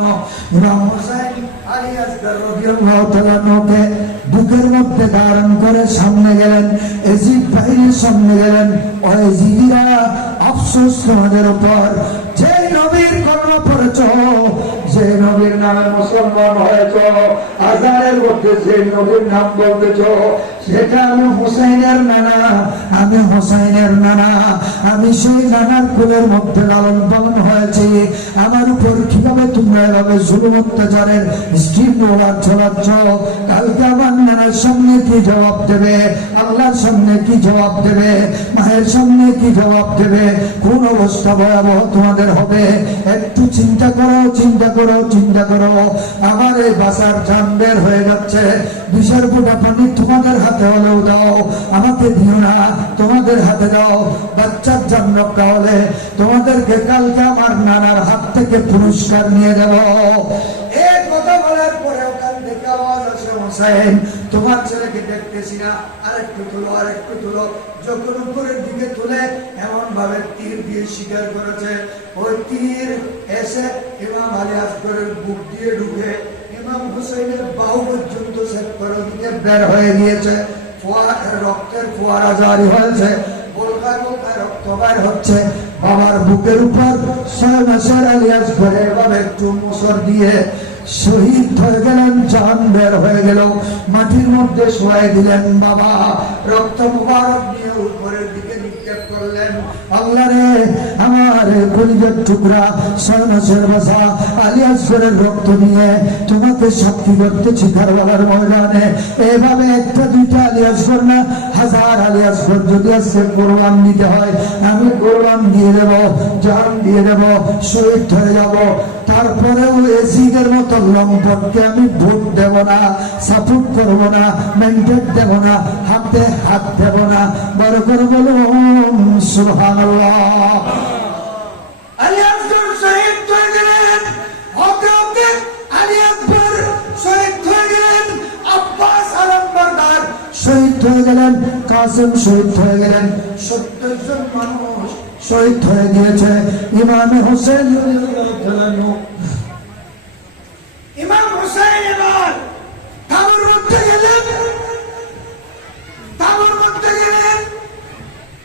ইমাম হোসেন আলী আসগর রাদিয়াল্লাহু তাআলা নকে বুকের মধ্যে ধারণ করে সামনে গেলেন, এজিদ বাহিনীর সামনে গেলেন। ও এজিদিরা, আফসোস তোমাদের উপর, যে নবীর কলমা পড়েছ, যে নবীর নামে মুসলমান হয়েছ, আজানের মধ্যে যে নবীর নাম বলতেছ, সেটা আমি হোসেনের নানা, আমি হোসেনের নানা, আমি সেই নানার কুলের মধ্যে লালন পালন হয়েছি। আমার উপর কিভাবে তোমরা এভাবে জুলুম অত্যাচারের স্ট্রিম রোলার চালাচ্ছ? কালকে আমার নানার সামনে কি জবাব দেবে? আল্লাহর সামনে কি জবাব দেবে? মায়ের সামনে কি জবাব দেবে? কোন অবস্থা ভয়াবহ তোমাদের হবে? একটু চিন্তা করো, চিন্তা করো, চিন্তা করো। আমার এই বাসার জান বের হয়ে যাচ্ছে, বিষের ফোঁটা পানি তোমাদের হাতে হলেও দাও, আমাকে দিও না, তোমাদের হাতে দাও। বাচ্চার জান রক্ষা হলে তোমাদেরকে কালকে আমার নানার হাত থেকে পুরস্কার নিয়ে দেব। এই কথা বলার পরে ওখান থেকে আওয়াজ আসে, হোসেন তোমার ছেলেকে দেখতেছি না, আরেকটু তুলো, আরেকটু তুলো। যখন উপরের দিকে তুলে এমন ভাবে তীর দিয়ে শিকার করেছে, ওই তীর এসে ইমাম আলী আসগরের বুক দিয়ে ঢুকে ইমাম হোসেনের বাহু পর্যন্ত সেট করে দিকে বের হয়ে গিয়েছে। রক্তের ফোয়ারা জারি হয়েছে, বুলকায় বুলকায় রক্ত বাইর হচ্ছে। বাবার বুকের উপর 6 মাসের আলী আসগর এভাবে একটু মুসর দিয়ে শহীদ হয়ে গেলেন, জান বের হয়ে গেল, মাটির মধ্যে শোয়াই দিলেন। বাবা রক্ত মুবারক নিয়ে উপরের দিকে নিক্ষেপ করলেন। আল্লাহ রে, আমার কলিজার টুকরা 6 মাসের বাসা আলী আসগরের রক্ত নিয়ে তোমাকে সাক্ষী করতেছি কারবালার ময়দানে। এভাবে একটা দুইটা আলী আসগর না, 1000 আলী আসগর যদি আজকে কোরবান দিতে হয়, আমি কোরবান দিয়ে দেব, জান দিয়ে দেব, শহীদ হয়ে যাব। তারপরেও এসিদের মতো লম্পটকে আমি ভোট দেব না, সাপোর্ট করব না, মেন্টেন দেব না, হাতে হাত দেব না। বড় করে বলুন সুবহানাল্লাহ। আলী আকবর শহীদ হয়ে গেলেন, হতে হতে আলী আকবর শহীদ হয়ে গেলেন, আব্বাস আলমবরদার শহীদ হয়ে গেলেন, কাসেম শহীদ হয়ে গেলেন। 70 জন মানুষ শহীদ হয়ে গিয়েছে। ইমাম হোসেন, ইমাম হোসেন এবার তাবুর মধ্যে গেলেন, তাবুর মধ্যে গেলেন,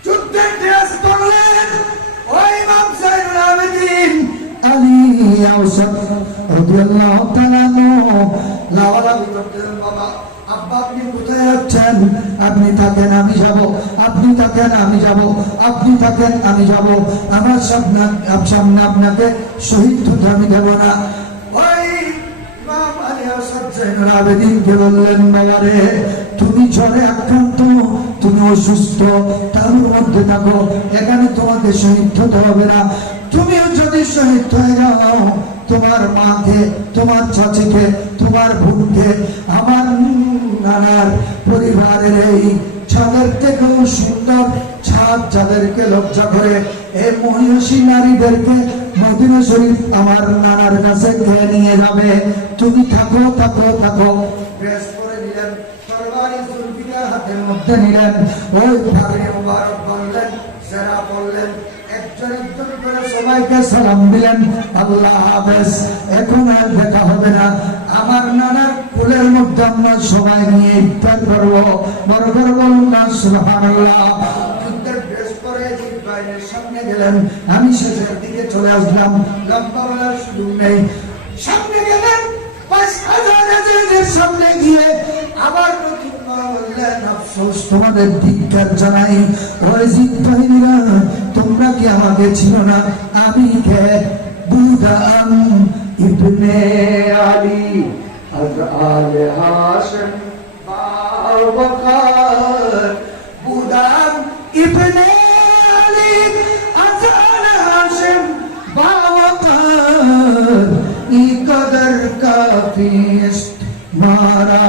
যুদ্ধের ড্রেস পরলেন। ওই ইমাম জাইনুল আবেদিন আলী আওসাদ রাদিয়াল্লাহু তাআলা লাওয়ালাবি করতেন। বাবা আব্বা আপনি কোথায় যাচ্ছেন? আপনি থাকেন আমি যাব, আপনি থাকেন আমি যাব, আপনি থাকেন আমি যাব। আমার সামনে আপনাকে শহীদ হতে আমি দেব না। ওই ইমাম আলী আওসাদ জাইনুল আবেদিনকে বললেন, বাবা রে, তুমি জ্বরে আক্রান্ত, তুমি অসুস্থ, তার মধ্যে থাকো, এখানে তোমাকে শহীদ হতে হবে না। তুমিও যদি শহীদ হয়ে যাও, তোমার মাকে, তোমার চাচিকে, তোমার বোনকে, আমার নানার পরিবারের এই ছাদের থেকেও সুন্দর ছাদ যাদেরকে লজ্জা করে, এই মহিষী নারীদেরকে মদিনা শরীফ আমার নানার কাছে খেয়ে নিয়ে যাবে। তুমি থাকো থাকো থাকো। ড্রেস পরে নিলেন, তরবারি জুলফিকার হাতের মধ্যে নিলেন, ওই পাগড়ি মুবারক বাঁধলেন, সেরা পড়লেন, একজন একজন করে সবাইকে সালাম দিলেন, আল্লাহ হাফেজ, এখন আর দেখা হবে না। আমার নানার কোলের মধ্যে আমরা সবাই নিয়ে ইফতার করবো। বড় করে বলুন না সুবহানাল্লাহ। যুদ্ধের ড্রেস পরে জিব্রাইলের সামনে গেলেন, আমি শেষের দিকে চলে আসলাম, লম্বা বলার সুযোগ নেই। সামনে গেলেন, 5000 আজাদের সামনে গিয়ে আবার নতুন বললেন, আফসোস তোমাদের ধিক্কার জানাই। ওই জিব্রাইলরা, তোমরা কি আমাকে ছিল না? আমি কে? বুদাম ইবনে আলী আলে হাশিম বাওয়াকার। বুদাম ইবনে আলী আলে হাশিম বাওয়াকার। ই কদর কাফি মারা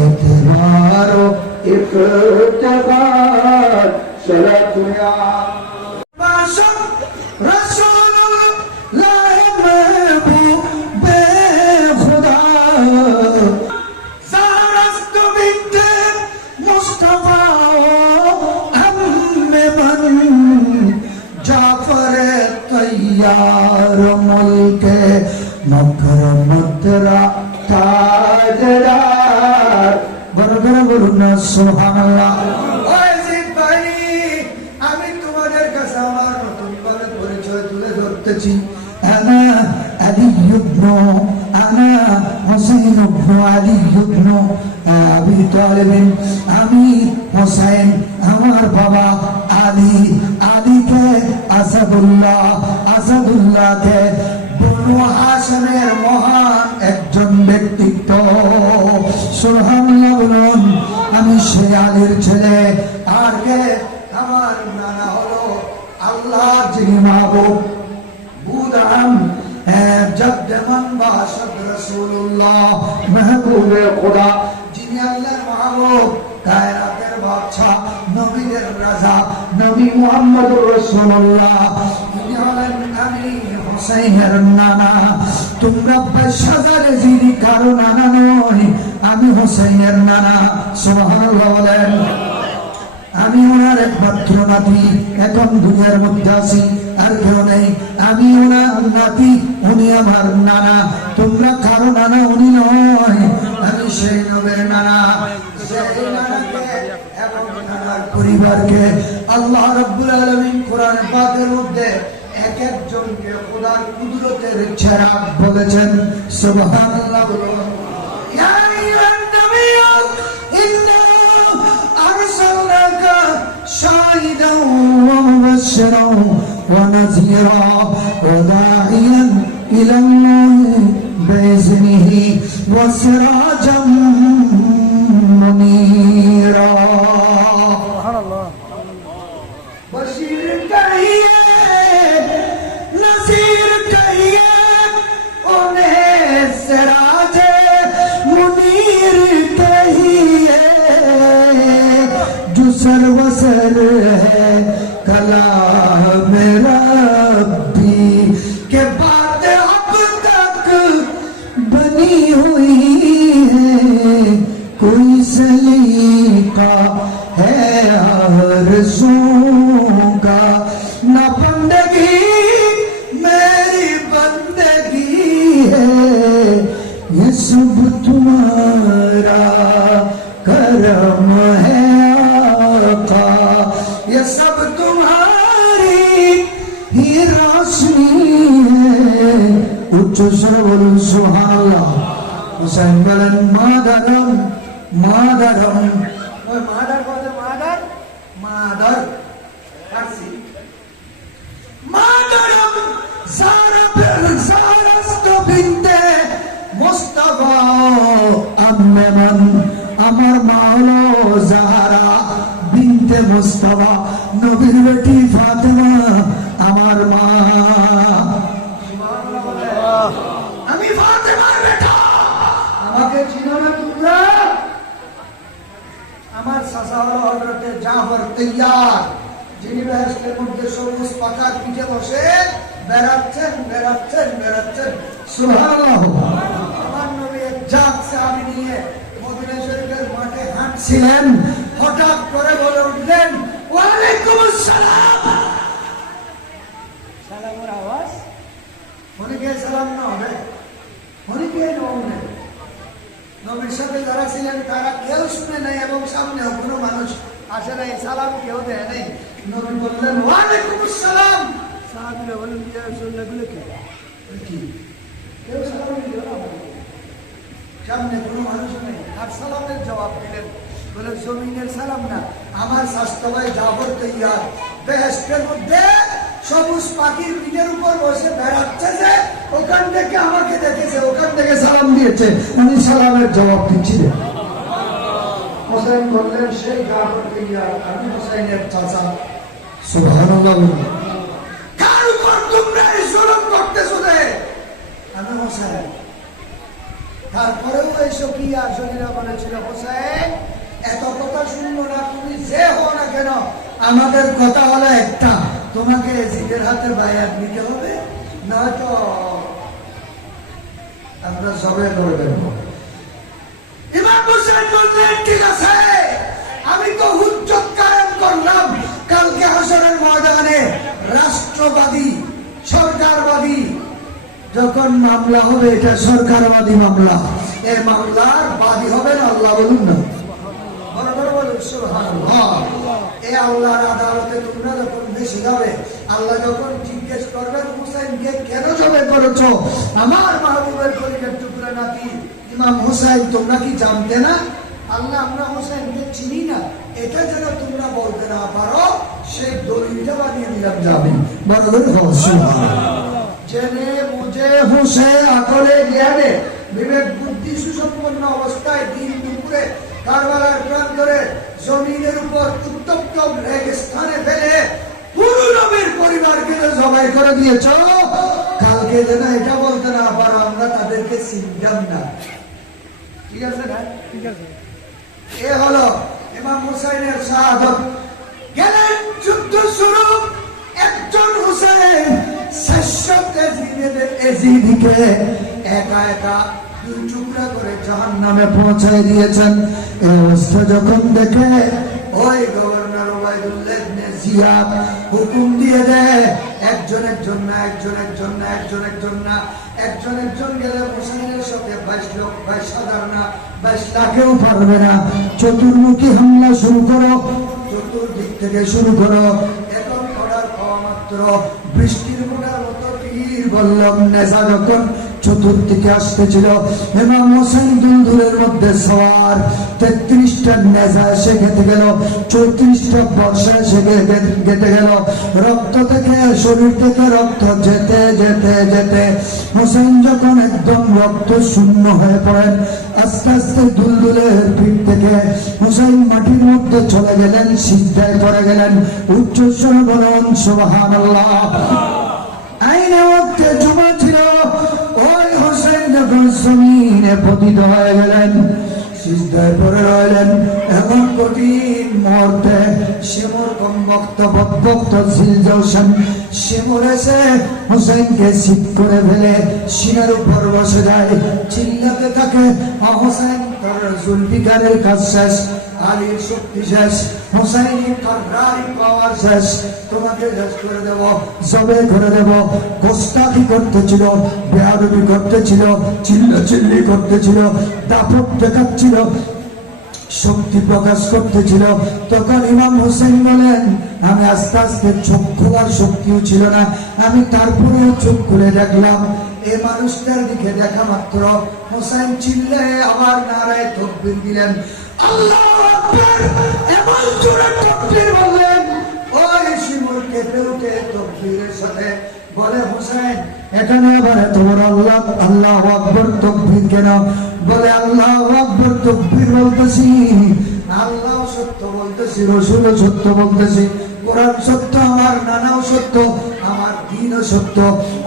এতবারো ইফতেখার। সালাতুয়া यार मुल्के मकरमतरा ताजदार। बरबर বলুন না সুবহানাল্লাহ। ওই জিদ ভাই, আমি তোমাদের কাছে আমার নতুন ভাবে পরিচয় তুলে ধরতেছি। আনা আলী ইবনে, আনা হুসাইন ইবনে আলী ইবনে আবি তালিব। আমি হুসাইন, আমার বাবা আলী, আলীকে আসাদুল্লাহ, আসাদুল্লাহকে বনু হাশিমের মহান একজন ব্যক্তিত্ব। সুবহানাল্লাহ বলুন। আমি সেই আলীর ছেলে। আর কে? আমার নানা হলো আল্লাহর যিনি মাহবুব, বুদাম জদ্দমান বাশদ রাসূলুল্লাহ, মাহবুবে খোদা, যিনি আল্লাহর মাহবুব, কায়নাতের বাদশা, নবীদের রাজা, নবী মুহাম্মদুর রাসূলুল্লাহ। তিনি হলেন আমি হুসাইনের নানা। তোমরা 5000 যিনি কারো নানা নয়, আমি হুসাইনের নানা। সুবহানাল্লাহ বলেন। আমি ওনার একমাত্র নাতি, এখন দুনিয়ার মধ্যে আছি, আর কেউ নেই। আমি ওনার নাতি, উনি আমার নানা। তোমরা কারো নানা উনি নয়, আমি সেই নবের নানা। সেই নানাকে পরিবারকে আল্লাহ রাব্বুল আলামিন কোরআন পাকের মধ্যে এক একজনকে খোদার কুদরতের চেরাগ বলেছেন। সুবহানাল্লাহ। ইয়া আইয়ুহান নাবিয়্যু ইন্না আরসালনাকা শাহিদান ওয়া মুবাশশিরান ওয়া নাযীরা ওয়া দাঈয়ান ইলাল্লাহি বিইذনিহি ওয়া সিরাজাম মুনীরা। সুবহানাল্লাহ। বশীর কহিয়ে नज़ीर कहिए उन्हें सिराजे मुनीर कहिए जो सर्वसर है कलाम रब्बी के बात अब तक बनी हुई है कोई सलीका है आरज़ूं का न बंदगी ये सब तुम्हारा करम है आका, ये सब तुम्हारी ही रोशनी है। उच्च स्वर बोलूं सुभानअल्लाह। हुसैन बोलेन मादरम मादरम। ওই মাদার বলে মাদার মাদার ফার্সি মাদারম সারা সারাস্ত বিনতে মুস্তাফা আম্মেমান। আমার মা হলো জাহারা বিনতে মুস্তাফা, নবীর বেটি ফাতেমা আমার মা। আমি ফাতেমার বেটা। আমাকে চিনো না তোমরা? আমার চাচা হলো হযরতে জাফর তৈয়ার, যিনি বেহেশতের মধ্যে সবুজ পাখার পিঠে বসে বেড়াচ্ছেন বেড়াচ্ছেন বেড়াচ্ছেন। সুবহানাল্লাহ। আমার নবী এক জাত সাহাবী নিয়ে মদিনা শরীফের মাঠে হাঁটছিলেন, হঠাৎ করে বলে উঠলেন ওয়া আলাইকুম আসসালাম। সালামের আওয়াজ অনেকে সালাম না হবে, অনেকে নয়। নবীর সাথে যারা ছিলেন তারা কেউ শুনে নাই এবং সামনেও কোনো মানুষ আসে নাই, সালাম কেউ দেয় নাই। নবী বললেন ওয়া আলাইকুম আসসালাম। সাহাবীরা বলেন ইয়া রাসূলুল্লাহ কি কেউ সালাম দিল না, সামনে কোনো মানুষ নেই, আর সালামের জবাব দিলেন। বলে জমিনের সালাম না, আমার স্বাস্থ্য ভাই জাফর তৈয়ার বেহেশতের মধ্যে সবুজ পাখির পিঠের উপর বসে বেড়াচ্ছে, যে ওখান থেকে আমাকে দেখেছে, ওখান থেকে সালাম দিয়েছে, আমি সালামের জবাব দিচ্ছি। হোসেন বললেন সেই জাফর তৈয়ার, আমি হোসেনের চাচা। সুবহানাল্লাহ। কার উপর তোমরা এই জুলুম করতেছো? আমি হোসেন। তারপরেও এই সকিয়া শরীরা বলেছিল হোসেন এত কথা শুনবো না, তুমি যে হও না কেন আমাদের কথা হলো একটা, তোমাকে জিদের হাতে বায়াত নিতে হবে, নয়তো আমরা সবাই লড়বেন। ইমাম হোসেন বললেন ঠিক আছে, আমি তো হুজ্জত কায়েম করলাম, কালকে হাশরের ময়দানে রাষ্ট্রবাদী সরকারবাদী যখন মামলা হবে, এটা সরকারবাদী মামলা, এই মামলার বাদী হবেন আল্লাহ। বলুন না বলুন সুবহানাল্লাহ। এই আল্লাহর আদালতে তোমরা যখন বেশি যাবে, আল্লাহ যখন জিজ্ঞেস করবেন হুসাইনকে কেন জবে করেছো, আমার মাহবুবের কলিজার টুকরা নাতি ইমাম হুসাইন তোমরা কি জানতে না? আল্লাহ আমরা হুসাইনকে চিনি না, এটা যেন তোমরা বলতে না পারো, সেই দলিলটা বানিয়ে দিলাম যাবে। বড় বড় জেনে বুঝে হুসে আকলে জ্ঞানে বিবেক বুদ্ধি সুসম্পন্ন অবস্থায় দিন দুপুরে কারবালার প্রান্তরে জমিনের উপর উত্তপ্ত রেগিস্তানে ফেলে পুরো নবীর পরিবারকে জবাই করে দিয়েছ, কালকে যেন এটা বলতে না পারো আমরা তাদেরকে চিনতাম না। ঠিক আছে না? ঠিক আছে। এ হলো ইমাম হুসাইনের শাহাদত। গেলেন যুদ্ধ শুরু, একজন হুসাইন এজিদকে একা একা দুই টুকরা করে জাহান্নামে পৌঁছায় দিয়েছেন। এই অবস্থা যখন দেখে ওই গভর্নর ওবায়দুল্লাহ ইবনে জিয়াদ হুকুম দিয়ে দেয় একজনের জন্য একজনের জন্য একজনের জন্য একজনের জন্য গেলে হুসাইনের সাথে 22,000 না 22 লাখেও পারবে না, চতুর্মুখী হামলা শুরু করো। চতুর্দিক থেকে শুরু করো, এখন অর্ডার পাওয়া মাত্র বৃষ্টির মোটার মতো তীর বললাম নেশা যখন চতুর্দিকে আসতেছিল, ইমাম হোসেন দুলদুলের মধ্যে সওয়ার 33টা নেশা এসে গেতে গেল, 34টা বর্ষা এসে গেতে গেল। রক্ত থেকে, শরীর থেকে রক্ত যেতে যেতে যেতে হোসেন যখন একদম রক্ত শূন্য হয়ে পড়েন, আস্তে আস্তে দুলদুলের পিঠ থেকে হোসেন মাটির মধ্যে চলে গেলেন, সিজদায় পড়ে গেলেন। উচ্চস্বরে বলুন সুবহানাল্লাহ। আইনে ওয়াক্তে জুমা ছিল, ওই হোসেন যখন জমিনে পতিত হয়ে গেলেন, সিজদায় পড়ে রইলেন। এখন কঠিন মুহূর্তে শিমুর কমবক্ত বকবক্ত জিলজৌশন শিমুর এসে হোসেনকে সিট করে ফেলে সিনার উপর বসে যায়, চিল্লাতে থাকে, হোসেন তোর জুলফিকারের কাজ শেষ, আলীর শক্তি শেষ, হোসেনি কাররারি পাওয়ার শেষ, তোমাকে শেষ করে দেব, জবে করে দেব। গোস্তাখি করতেছিল, বেয়াদবি করতেছিল, চিল্লাচিল্লি করতেছিল, দাপট দেখাচ্ছিল, শক্তি প্রকাশ করতেছিল। তখন ইমাম হোসেন বলেন, আমি আস্তে আস্তে চোখ খোলার শক্তিও ছিল না, আমি তারপরেও চোখ খুলে দেখলাম। এই মানুষটার দিকে দেখা মাত্র হোসেন চিল্লে আবার নারায়ে তাকবীর দিলেন, আল্লাহু আকবার, এমন জোরে তাকবীর বললেন, ওই শিমুল কেঁপে উঠে তাকবীরের সাথে বলে, হোসেন এখানে আবার এত বড় আল্লাহ আল্লাহু আকবার তাকবীর কেন? বলে, আল্লাহু আকবার তাকবীর বলতেছি, আল্লাহ সত্য বলতেছি, রাসূল সত্য বলতেছি, কোরআন সত্য, আমার নানাও সত্য, আমার দ্বীনও সত্য,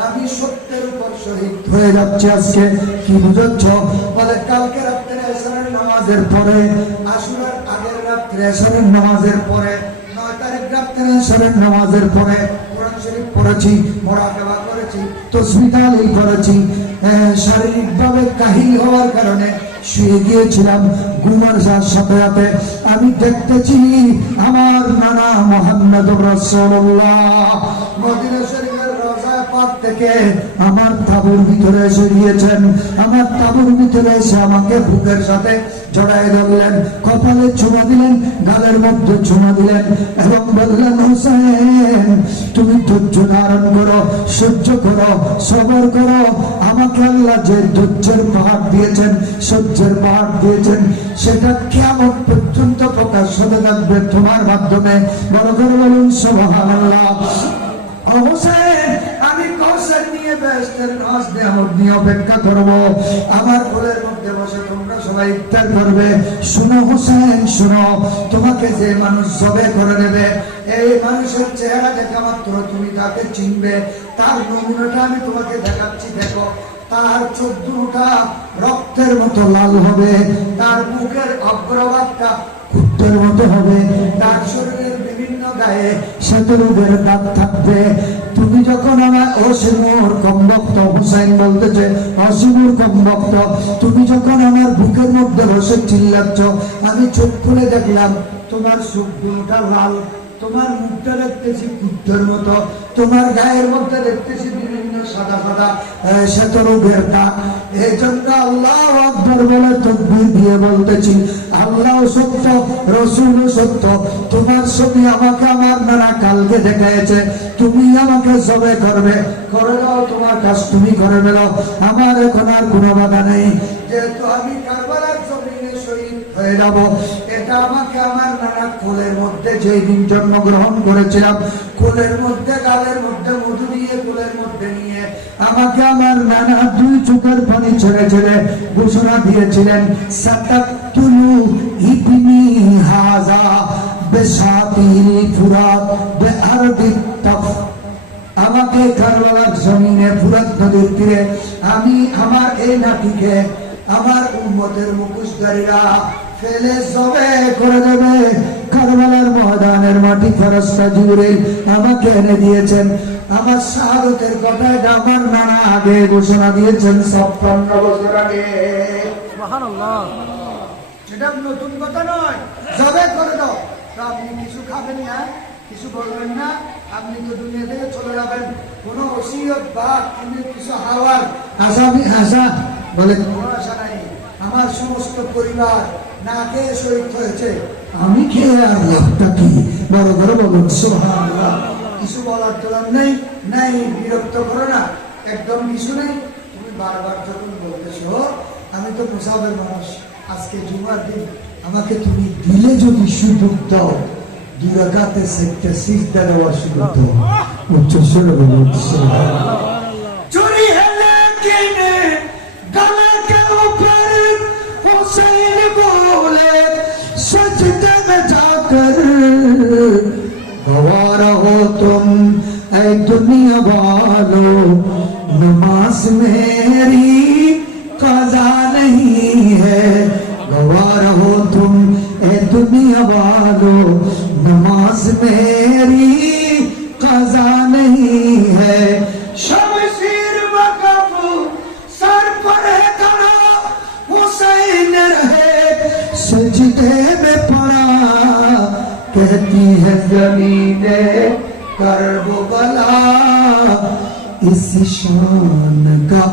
আমি সত্যের উপর শহীদ হয়ে যাচ্ছি আজকে। কি বুঝাচ্ছ? বলে, কালকে রাত্রে এশারের নামাজের পরে, আশুরার আগের রাত্রে এশারের নামাজের পরে, 9 তারিখ রাত্রে এশারের নামাজের পরে কোরআন শরীফ পড়েছি, মুরাকাবা করেছি, তাসবিহ তাহলিল করেছি। শারীরিকভাবে কাহিল হওয়ার কারণে শুয়ে গিয়েছিলাম, ঘুমার সাথে সাথে আমি দেখতেছি আমার নানা মুহাম্মদুর রাসূলুল্লাহ মদিনা শরীফের রওজা পাক থেকে আমার তাঁবুর ভিতরে এসে গিয়েছেন। আমার তাঁবুর ভিতরে এসে আমাকে বুকের সাথে জড়ায় ধরলেন, কপালে চুমা দিলেন, গালের মধ্যে চুমা দিলেন এবং বললেন, হোসেন তুমি ধৈর্য ধারণ করো, সহ্য করো, সবর করো। আমাকে আল্লাহ যে ধৈর্যের পাহাড় দিয়েছেন, সহ্যের পাহাড় দিয়েছেন, সেটা কিয়ামত পর্যন্ত প্রকাশ হতে থাকবে তোমার মাধ্যমে। বড় করে বলুন সুবহানাল্লাহ। হোসেন, আমি কৌশল নিয়ে বেহেশতের নাজ নেয়ামত নিয়ে অপেক্ষা করব, আমার কোলের মধ্যে বসে তোমরা সবাই ইফতার করবে। শুনো হোসেন, শুনো, তোমাকে যে মানুষ জবে করে দেবে, এই মানুষের চেহারা দেখা মাত্র তুমি তাকে চিনবে। তার নমুনাটা আমি তোমাকে দেখাচ্ছি, দেখো। তার চোখটা রক্তের মতো লাল হবে, তার মুখের অগ্রভাগটা কুত্তের মতো হবে, তার শরীরের বিভিন্ন গায়ে শতরোগের দাগ থাকবে। তুমি যখন আমার অসীমুর কমবক্ত, হুসাইন বলতেছে অসীমুর কমবক্ত, তুমি যখন আমার বুকের মধ্যে বসে চিল্লাচ্ছ, আমি চোখ খুলে দেখলাম তোমার চোখগুলোটা লাল, তোমার মুখটা দেখতেছি কুত্তের মতো, তোমার গায়ের মধ্যে দেখতেছি বিভিন্ন সাদা সাদা শতরোগের দাগ। এই জন্য আল্লাহু আকবার বলে তাকবীর দিয়ে বলতেছি, আল্লাহ সত্য, রাসূল সত্য। তোমার ছবি আমাকে আমার নানা কালকে দেখাইছে, তুমি আমাকে জবে করবে, করে দাও, তোমার কাজ তুমি করে ফেলো, আমার এখন আর কোনো বাধা নেই। যেহেতু আমি কারবালার জমিনে শহীদ হয়ে যাব, এটা আমাকে আমার নানা কোলের মধ্যে যেই দিন জন্মগ্রহণ করেছিলাম, কোলের মধ্যে গালের মধ্যে মধু দিয়ে কোলের মধ্যে নিয়ে আমাকে আমার নানা 2 চোখের পানি ছেড়ে ছেড়ে ঘোষণা দিয়েছিলেন, সাতাকতুলু ইবনি হাযা বিশাতিল ফুরাত বিআরদি তাফ। আমাকে কারবালার জমিনে ফুরাত নদীর তীরে আমি আমার এই নাতিকে আমার উম্মতের মুখোশধারীরা ফেলে জবে করে দেবে। কারবালার ময়দানের মাটি ফেরেশতা জিবরিল আমাকে এনে দিয়েছেন। আমার শাহাদাতের কথাটা আমার নানা আগে ঘোষণা দিয়েছেন 56 বছর আগে। সুবহানাল্লাহ। সেটা নতুন কথা নয়, জবে করে দাও। তো আপনি কিছু খাবেন না, কিছু বলবেন না, আপনি তো দুনিয়া থেকে চলে যাবেন। কোনো ওসিয়ত বা কিছু হাওয়ার আশা বলে কোনো আশা নাই। আমার সমস্ত পরিবার না খেয়ে শহীদ হয়েছে, আমি খেয়ে আর লাভটা কি? বড় বড় বলুন সুবহানাল্লাহ। কিছু বলার তোলার নেই, নাই বিরক্ত করো না, একদম কিছু নেই। তুমি বারবার যখন বলতেছো আমি তো মুসাফির মানুষ, আজকে জুমার দিন আমাকে তুমি দিলে যদি সুযোগ দাও, 2 রাকাতে সেজদা সিজদা দেওয়ার সুযোগ দাও। উচ্চ স্বরে বলুন সুবহানাল্লাহ। চুরি है लेकिन गले के ऊपर हुसैन बोले सजदे में जाकर, गवारा हो तुम ऐ दुनिया वालों, नमाज मेरी कज़ा नहीं है। गवारा हो तुम ऐ दुनिया वालों, नमाज मेरी कज़ा नहीं है। शमशीर वक़फ़ सर पर है खड़ा, हुसैन रहे सजदे में पड़ा, कहती है ज़मीने करबला, इस शान का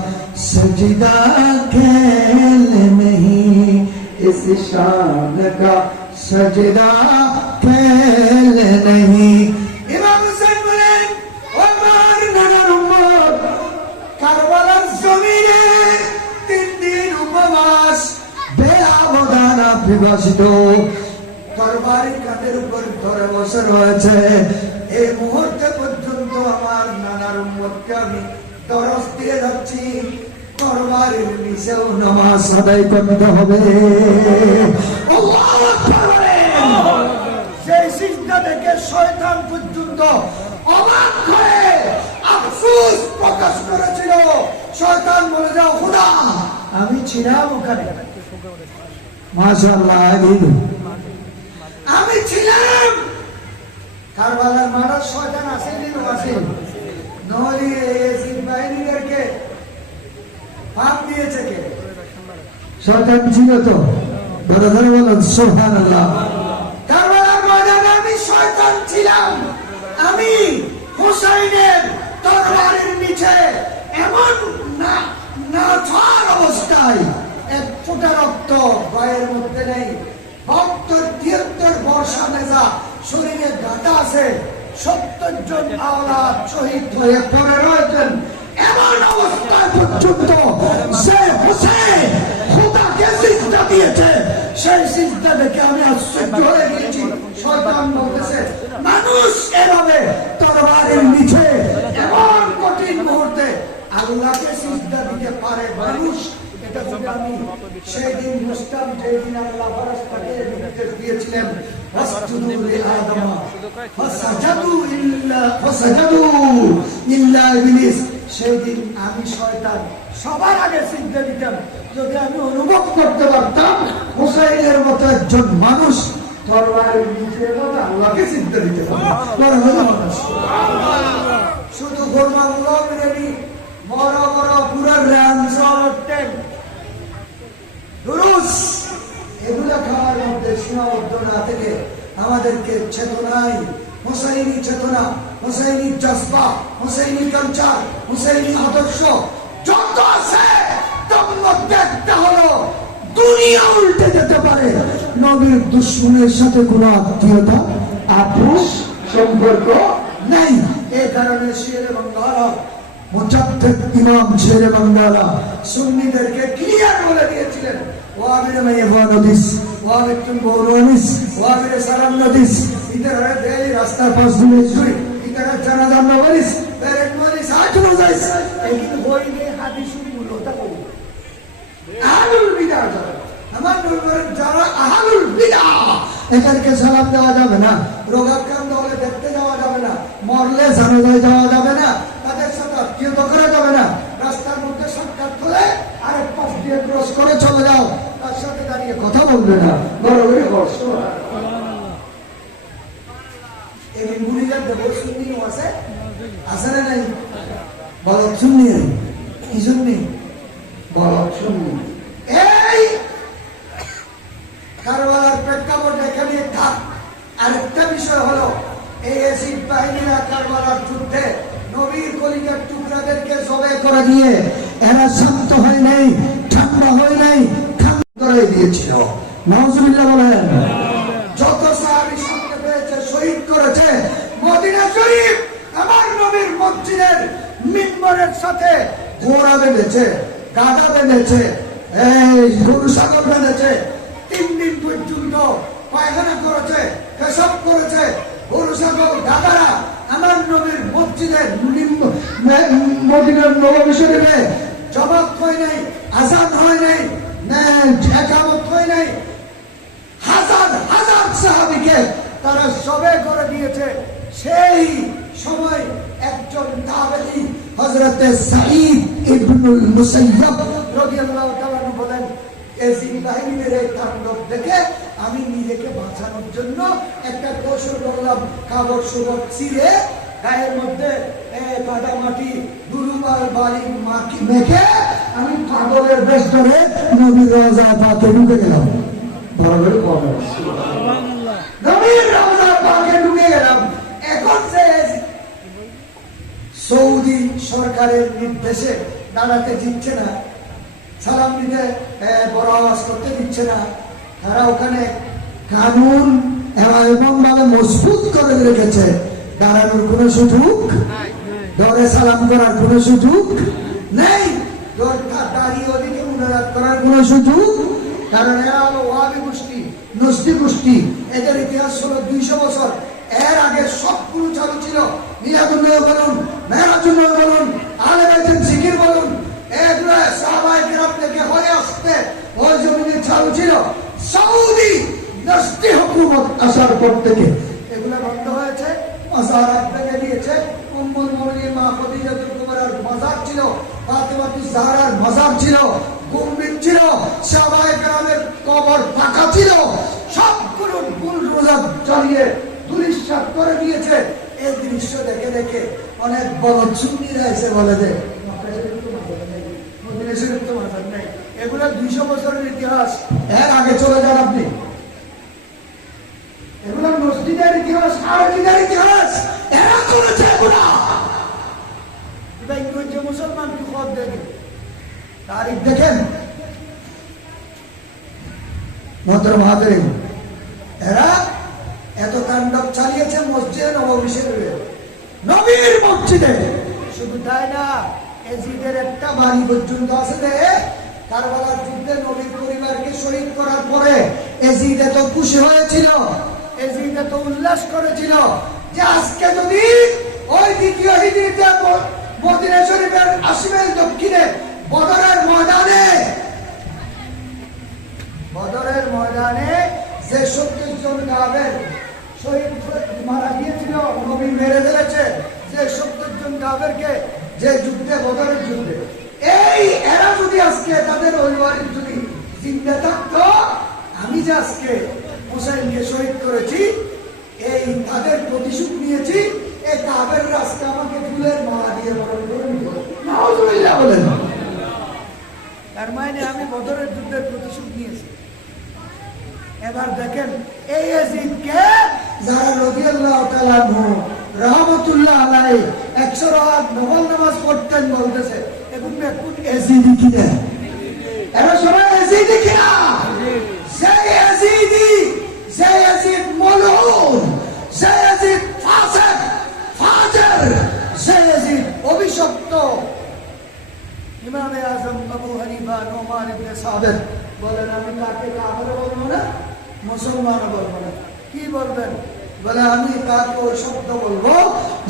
सजदा खेल नहीं, इस शान का सजदा खेल नहीं। इमाम हुसैन बोलेन, ও আমার নানার উম্মত, কারবালার জমিনে 3 দিন উপবাস বেআবদান বিভাসিত তরবারি কাঁধের উপর ধরে বসে রয়েছে। এই মুহূর্তে পর্যন্ত আমার নানার উম্মতকে আমি দরস দিয়ে যাচ্ছি, তরবারির নিচেও নামাজ আদায় করতে হবে। আল্লাহু আকবার বলেন। সেই সিজদা থেকে শয়তান পর্যন্ত অবাক হয়ে আফসোস প্রকাশ করেছিল। শয়তান বলে যাও খোদা আমি ছিলাম ওখানে, মাশাআল্লাহ, আমি ছিলাম কারবালার মাঠে। শয়তান আসেনি, নহলে এই বাহিনীদেরকে পাপ দিয়েছে কে? শয়তান ছিল তো। বড় ধরে বলুন সুবহানাল্লাহ। কারবালার ময়দানে আমি শয়তান ছিলাম। আমি হুসাইনের তরবারির নিচে এমন না ছাড় অবস্থায়, 1 ফোঁটা রক্ত গায়ের মধ্যে নেই, 73 বর্ষা মেজা শরীরে গাঁটা আছে, 70 জন আওলাদ শহীদ হয়ে পড়ে রয়েছেন। এমন অবস্থায় পর্যন্ত সে হুসেন খোদাকে সিজদা দিয়েছে। সেই সিজদা দেখে আমি আশ্চর্য হয়ে গিয়েছি। শয়তান বলতেছে মানুষ এভাবে তরবারির নিচে এমন কঠিন মুহূর্তে আল্লাহকে সিজদা দিতে পারে? মানুষ এটা যদি আমি সেদিন বুঝতাম, যেদিন আল্লাহ ফেরেশতাকে নির্দেশ দিয়েছিলেন ওয়াসজুদু লিআদম ফাসাজাদু ইল্লা ইবলিস, সেদিন আমি শয়তান সবার আগে সিজদা দিতাম। যদি আমি অনুভব করতে পারতাম হুসাইনের মতো একজন মানুষ তরবারির নিচে আল্লাহকে সিজদা দিতে পারে, শুধু গোলমাগুলো রেডি, বড় বড় পুরো র্যামসটেন দুরুস এগুলো খাওয়ার মধ্যে সীমাবদ্ধ না থেকে আমাদেরকে চেতনায় হুসাইনি চেতনা, হুসাইনি জজবা, হুসাইনি কালচার, হুসাইনি আদর্শ যত আছে তার মধ্যে একটা হলো দুনিয়া উল্টে যেতে পারে। নবীর দুশমনের সাথে কোনো আত্মীয়তা আপোষ সম্পর্ক নাই। এই কারণে শেরে বাংলা মুজাদ্দিদ ইমাম শেরে বাংলা সুন্নিদেরকে ক্লিয়ার বলে দিয়েছিলেন, ওয়াবির মাইয়ানিস ওয়াবির তুমবুরানিস ওয়াবির সালামনাদিস, ইধার দেই রাস্তা পাস দিয়ে শুই, ইধার জানাজা নওয়ারিস বেরেক মারিস আট রোজাইস। लेकिन कोई भी হাদিস শুনলো তা কো আহলুল বিদআহ, আমার নবীর যারা আহলুল বিদআহ এদেরকে সালাম দেওয়া যাবে না, রোগাক্রান্ত হলে দেখতে যাওয়া যাবে না, মরলে জানাজায় যাওয়া যাবে না, তাদের সাথে আত্মীয়তা করা যাবে না। রাস্তার মধ্যে সাক্ষাৎ হলে আরেক পাশ দিয়ে ক্রস করে চলে যাও, তার সাথে দাঁড়িয়ে কথা বলবে না। বড় করে কষ্ট এই গুলির দেবর সুন্নি আছে, আছে না নাই? বলো সুন্নি, কি সুন্নি? বলো সুন্নি। এই কারবালার প্রেক্ষাপট এখানে থাক। আরেকটা বিষয় হলো এই এসিড বাহিনীরা কারবালার যুদ্ধে নবীর কলিজার টুকরাদেরকে জবে করে দিয়ে এরা শান্ত হয় নাই, ঠান্ডা হয় নাই। করে দিয়েছিল। নাউজুবিল্লাহ বলেন। যত সাহাবী সামনে পেয়েছে শহীদ করেছে। মদিনা শরীফ আমার নবীর মসজিদের মিম্বরের সাথে ঘোড়া বেঁধেছে, গাধা বেঁধেছে, গরু ছাগল বেঁধেছে। 3 দিন পর্যন্ত পায়খানা করেছে, পেশাব করেছে। গরু ছাগল গাধারা আমার নবীর মসজিদের মদিনার নববী শরীফে জবাব হয় নাই, আজাদ হয় নাই, একামত হয় নাই। হাজার হাজার সাহাবীকে তারা সবে করে দিয়েছে। সেই সময় একজন তাবেঈ হযরত সাঈদ ইবনুল মুসাইয়্যিব রাদিয়াল্লাহু তাআলা বলেন, এজিদ বাহিনীর এই তাণ্ডব দেখে আমি নিজেকে বাঁচানোর জন্য একটা কৌশল করলাম। কাপড় সুবর ছিঁড়ে গায়ের মধ্যে কাদা মাটি দুলুমাল বালি মাটি মেখে আমি পাগলের বেশ ধরে নবীর রওজা পাকে ঢুকে গেলাম। নবীর রওজা পাকে ঢুকে গেলাম। এখন সে সৌদি সরকারের নির্দেশে দাঁড়াতে দিচ্ছে না, সালাম দিতে বড় আওয়াজ করতে দিচ্ছে না। তারা ওখানে কানুন এমন ভাবে মজবুত করে রেখেছে, দাঁড়ানোর কোনো সুযোগ, দরে সালাম করার কোনো সুযোগ নেই, দাঁড়িয়ে ওদিকে মুনাজাত করার কোনো সুযোগ। কারণ এরা হলো ওয়াহাবি গোষ্ঠী, নসবি গোষ্ঠী। এদের ইতিহাস হলো 200 বছর। এর আগে সবগুলো চালু ছিল। মিলাদুন্নবী বলুন, মেহরাজুন্নবী বলুন, আহলে বাইতের জিকির বলুন, এগুলো সাহাবায়ে কেরাম থেকে হয়ে আসতে ওই জমিনে চালু ছিল। সৌদি নসবি হুকুমত আসার পর থেকে এগুলো বন্ধ হয়েছে। মাজারাত ভেঙে দিয়েছে। উম্মুল মুমিনিন মা খাদিজাতুল কুবরার মাজার ছিল, ফাতেমাতুজ জাহরার মাজার ছিল, গম্বুজ ছিল, সাহাবায়ে কেরামের কবর ফাঁকা ছিল। সবগুলো বুলডোজার চালিয়ে ধূলিসাৎ করে দিয়েছে। এই দৃশ্য দেখে দেখে অনেক বড় সুন্নিরা এসে বলে যে মদিনা শরীফ তো মাজার নেই। এগুলো 200 বছরের ইতিহাস। এর আগে চলে যান আপনি। এগুলো মসজিদের ইতিহাস, আরকিদের ইতিহাস। এরা করেছে এগুলা। এটা ইংরেজি মুসলমান কি খবর দেখেন, তারিখ দেখেন। মোহতরম হাজিরিন, এরা এত তাণ্ডব চালিয়েছে মসজিদে নববী শরীফে, নবীর মসজিদে। শুধু তাই না, এজিদের একটা বাড়ি পর্যন্ত আছে যে কারবালার যুদ্ধে নবীর পরিবারকে শহীদ করার পরে এজিদ এত খুশি হয়েছিল, এজিদ এত উল্লাস করেছিল যে আজকে যদি ওই দ্বিতীয় হিজরিতে মদিনা শরীফের 80 মাইল দক্ষিণে বদরের ময়দানে যে 70 জন কাফের শহীদ মারা গিয়েছিল, নবী মেরে ফেলেছে যে 70 জন কাফেরকে, যে যুদ্ধে, বদরের যুদ্ধে। এই এরা যদি আজকে তাদের পরিবারের যদি জিন্দা থাকতো, আমি যে আজকে হুসাইনকে শহীদ করেছি, এই তাদের প্রতিশোধ নিয়েছি, এই কাফের রাস্তা আমাকে ফুলের মালা দিয়ে বরণ করে নিত। নাউজুবিল্লাহ বলেন। তার মানে আমি বদরের যুদ্ধের প্রতিশোধ নিয়েছি। এবার দেখেন এই ইয়াজিদকে যারা রাদিয়াল্লাহু তাআলা আনহু রাহমাতুল্লাহ আলাইহি 100 রাকাত নফল নামাজ পড়তেন বলতেছে, এখন ইয়াজিদি কিনা? এরা সবাই ইয়াজিদি কিনা? সেই ইয়াজিদি, সেই ইয়াজিদ মালউন, সেই ইয়াজিদ ফাসিক, ফাজির, সেই ইয়াজিদ অভিশপ্ত। ইমামে আযম আবু হানিফা নোমান ইবনে সাবিত বলেন, আমি কাকে কাফের বলবো না, মুসলমান বলবো না। কি বলবেন? বলে আমি কাকে ওই শব্দ বলবো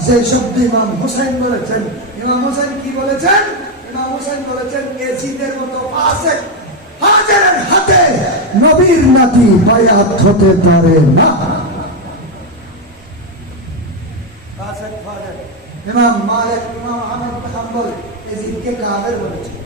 যে শব্দ ইমাম হুসাইন বলেছেন। ইমাম হুসাইন কি বলেছেন? ইমাম হুসাইন বলেছেন, এজিদের মতো ফাসিক ফাজিরের হাতে নবীর নাতি বায়াত হতে পারে না। ফাসিক ফাজির। ইমাম মালিক, ইমাম আহমদ বিন হাম্বল এজিদকে কাফের বলেছেন।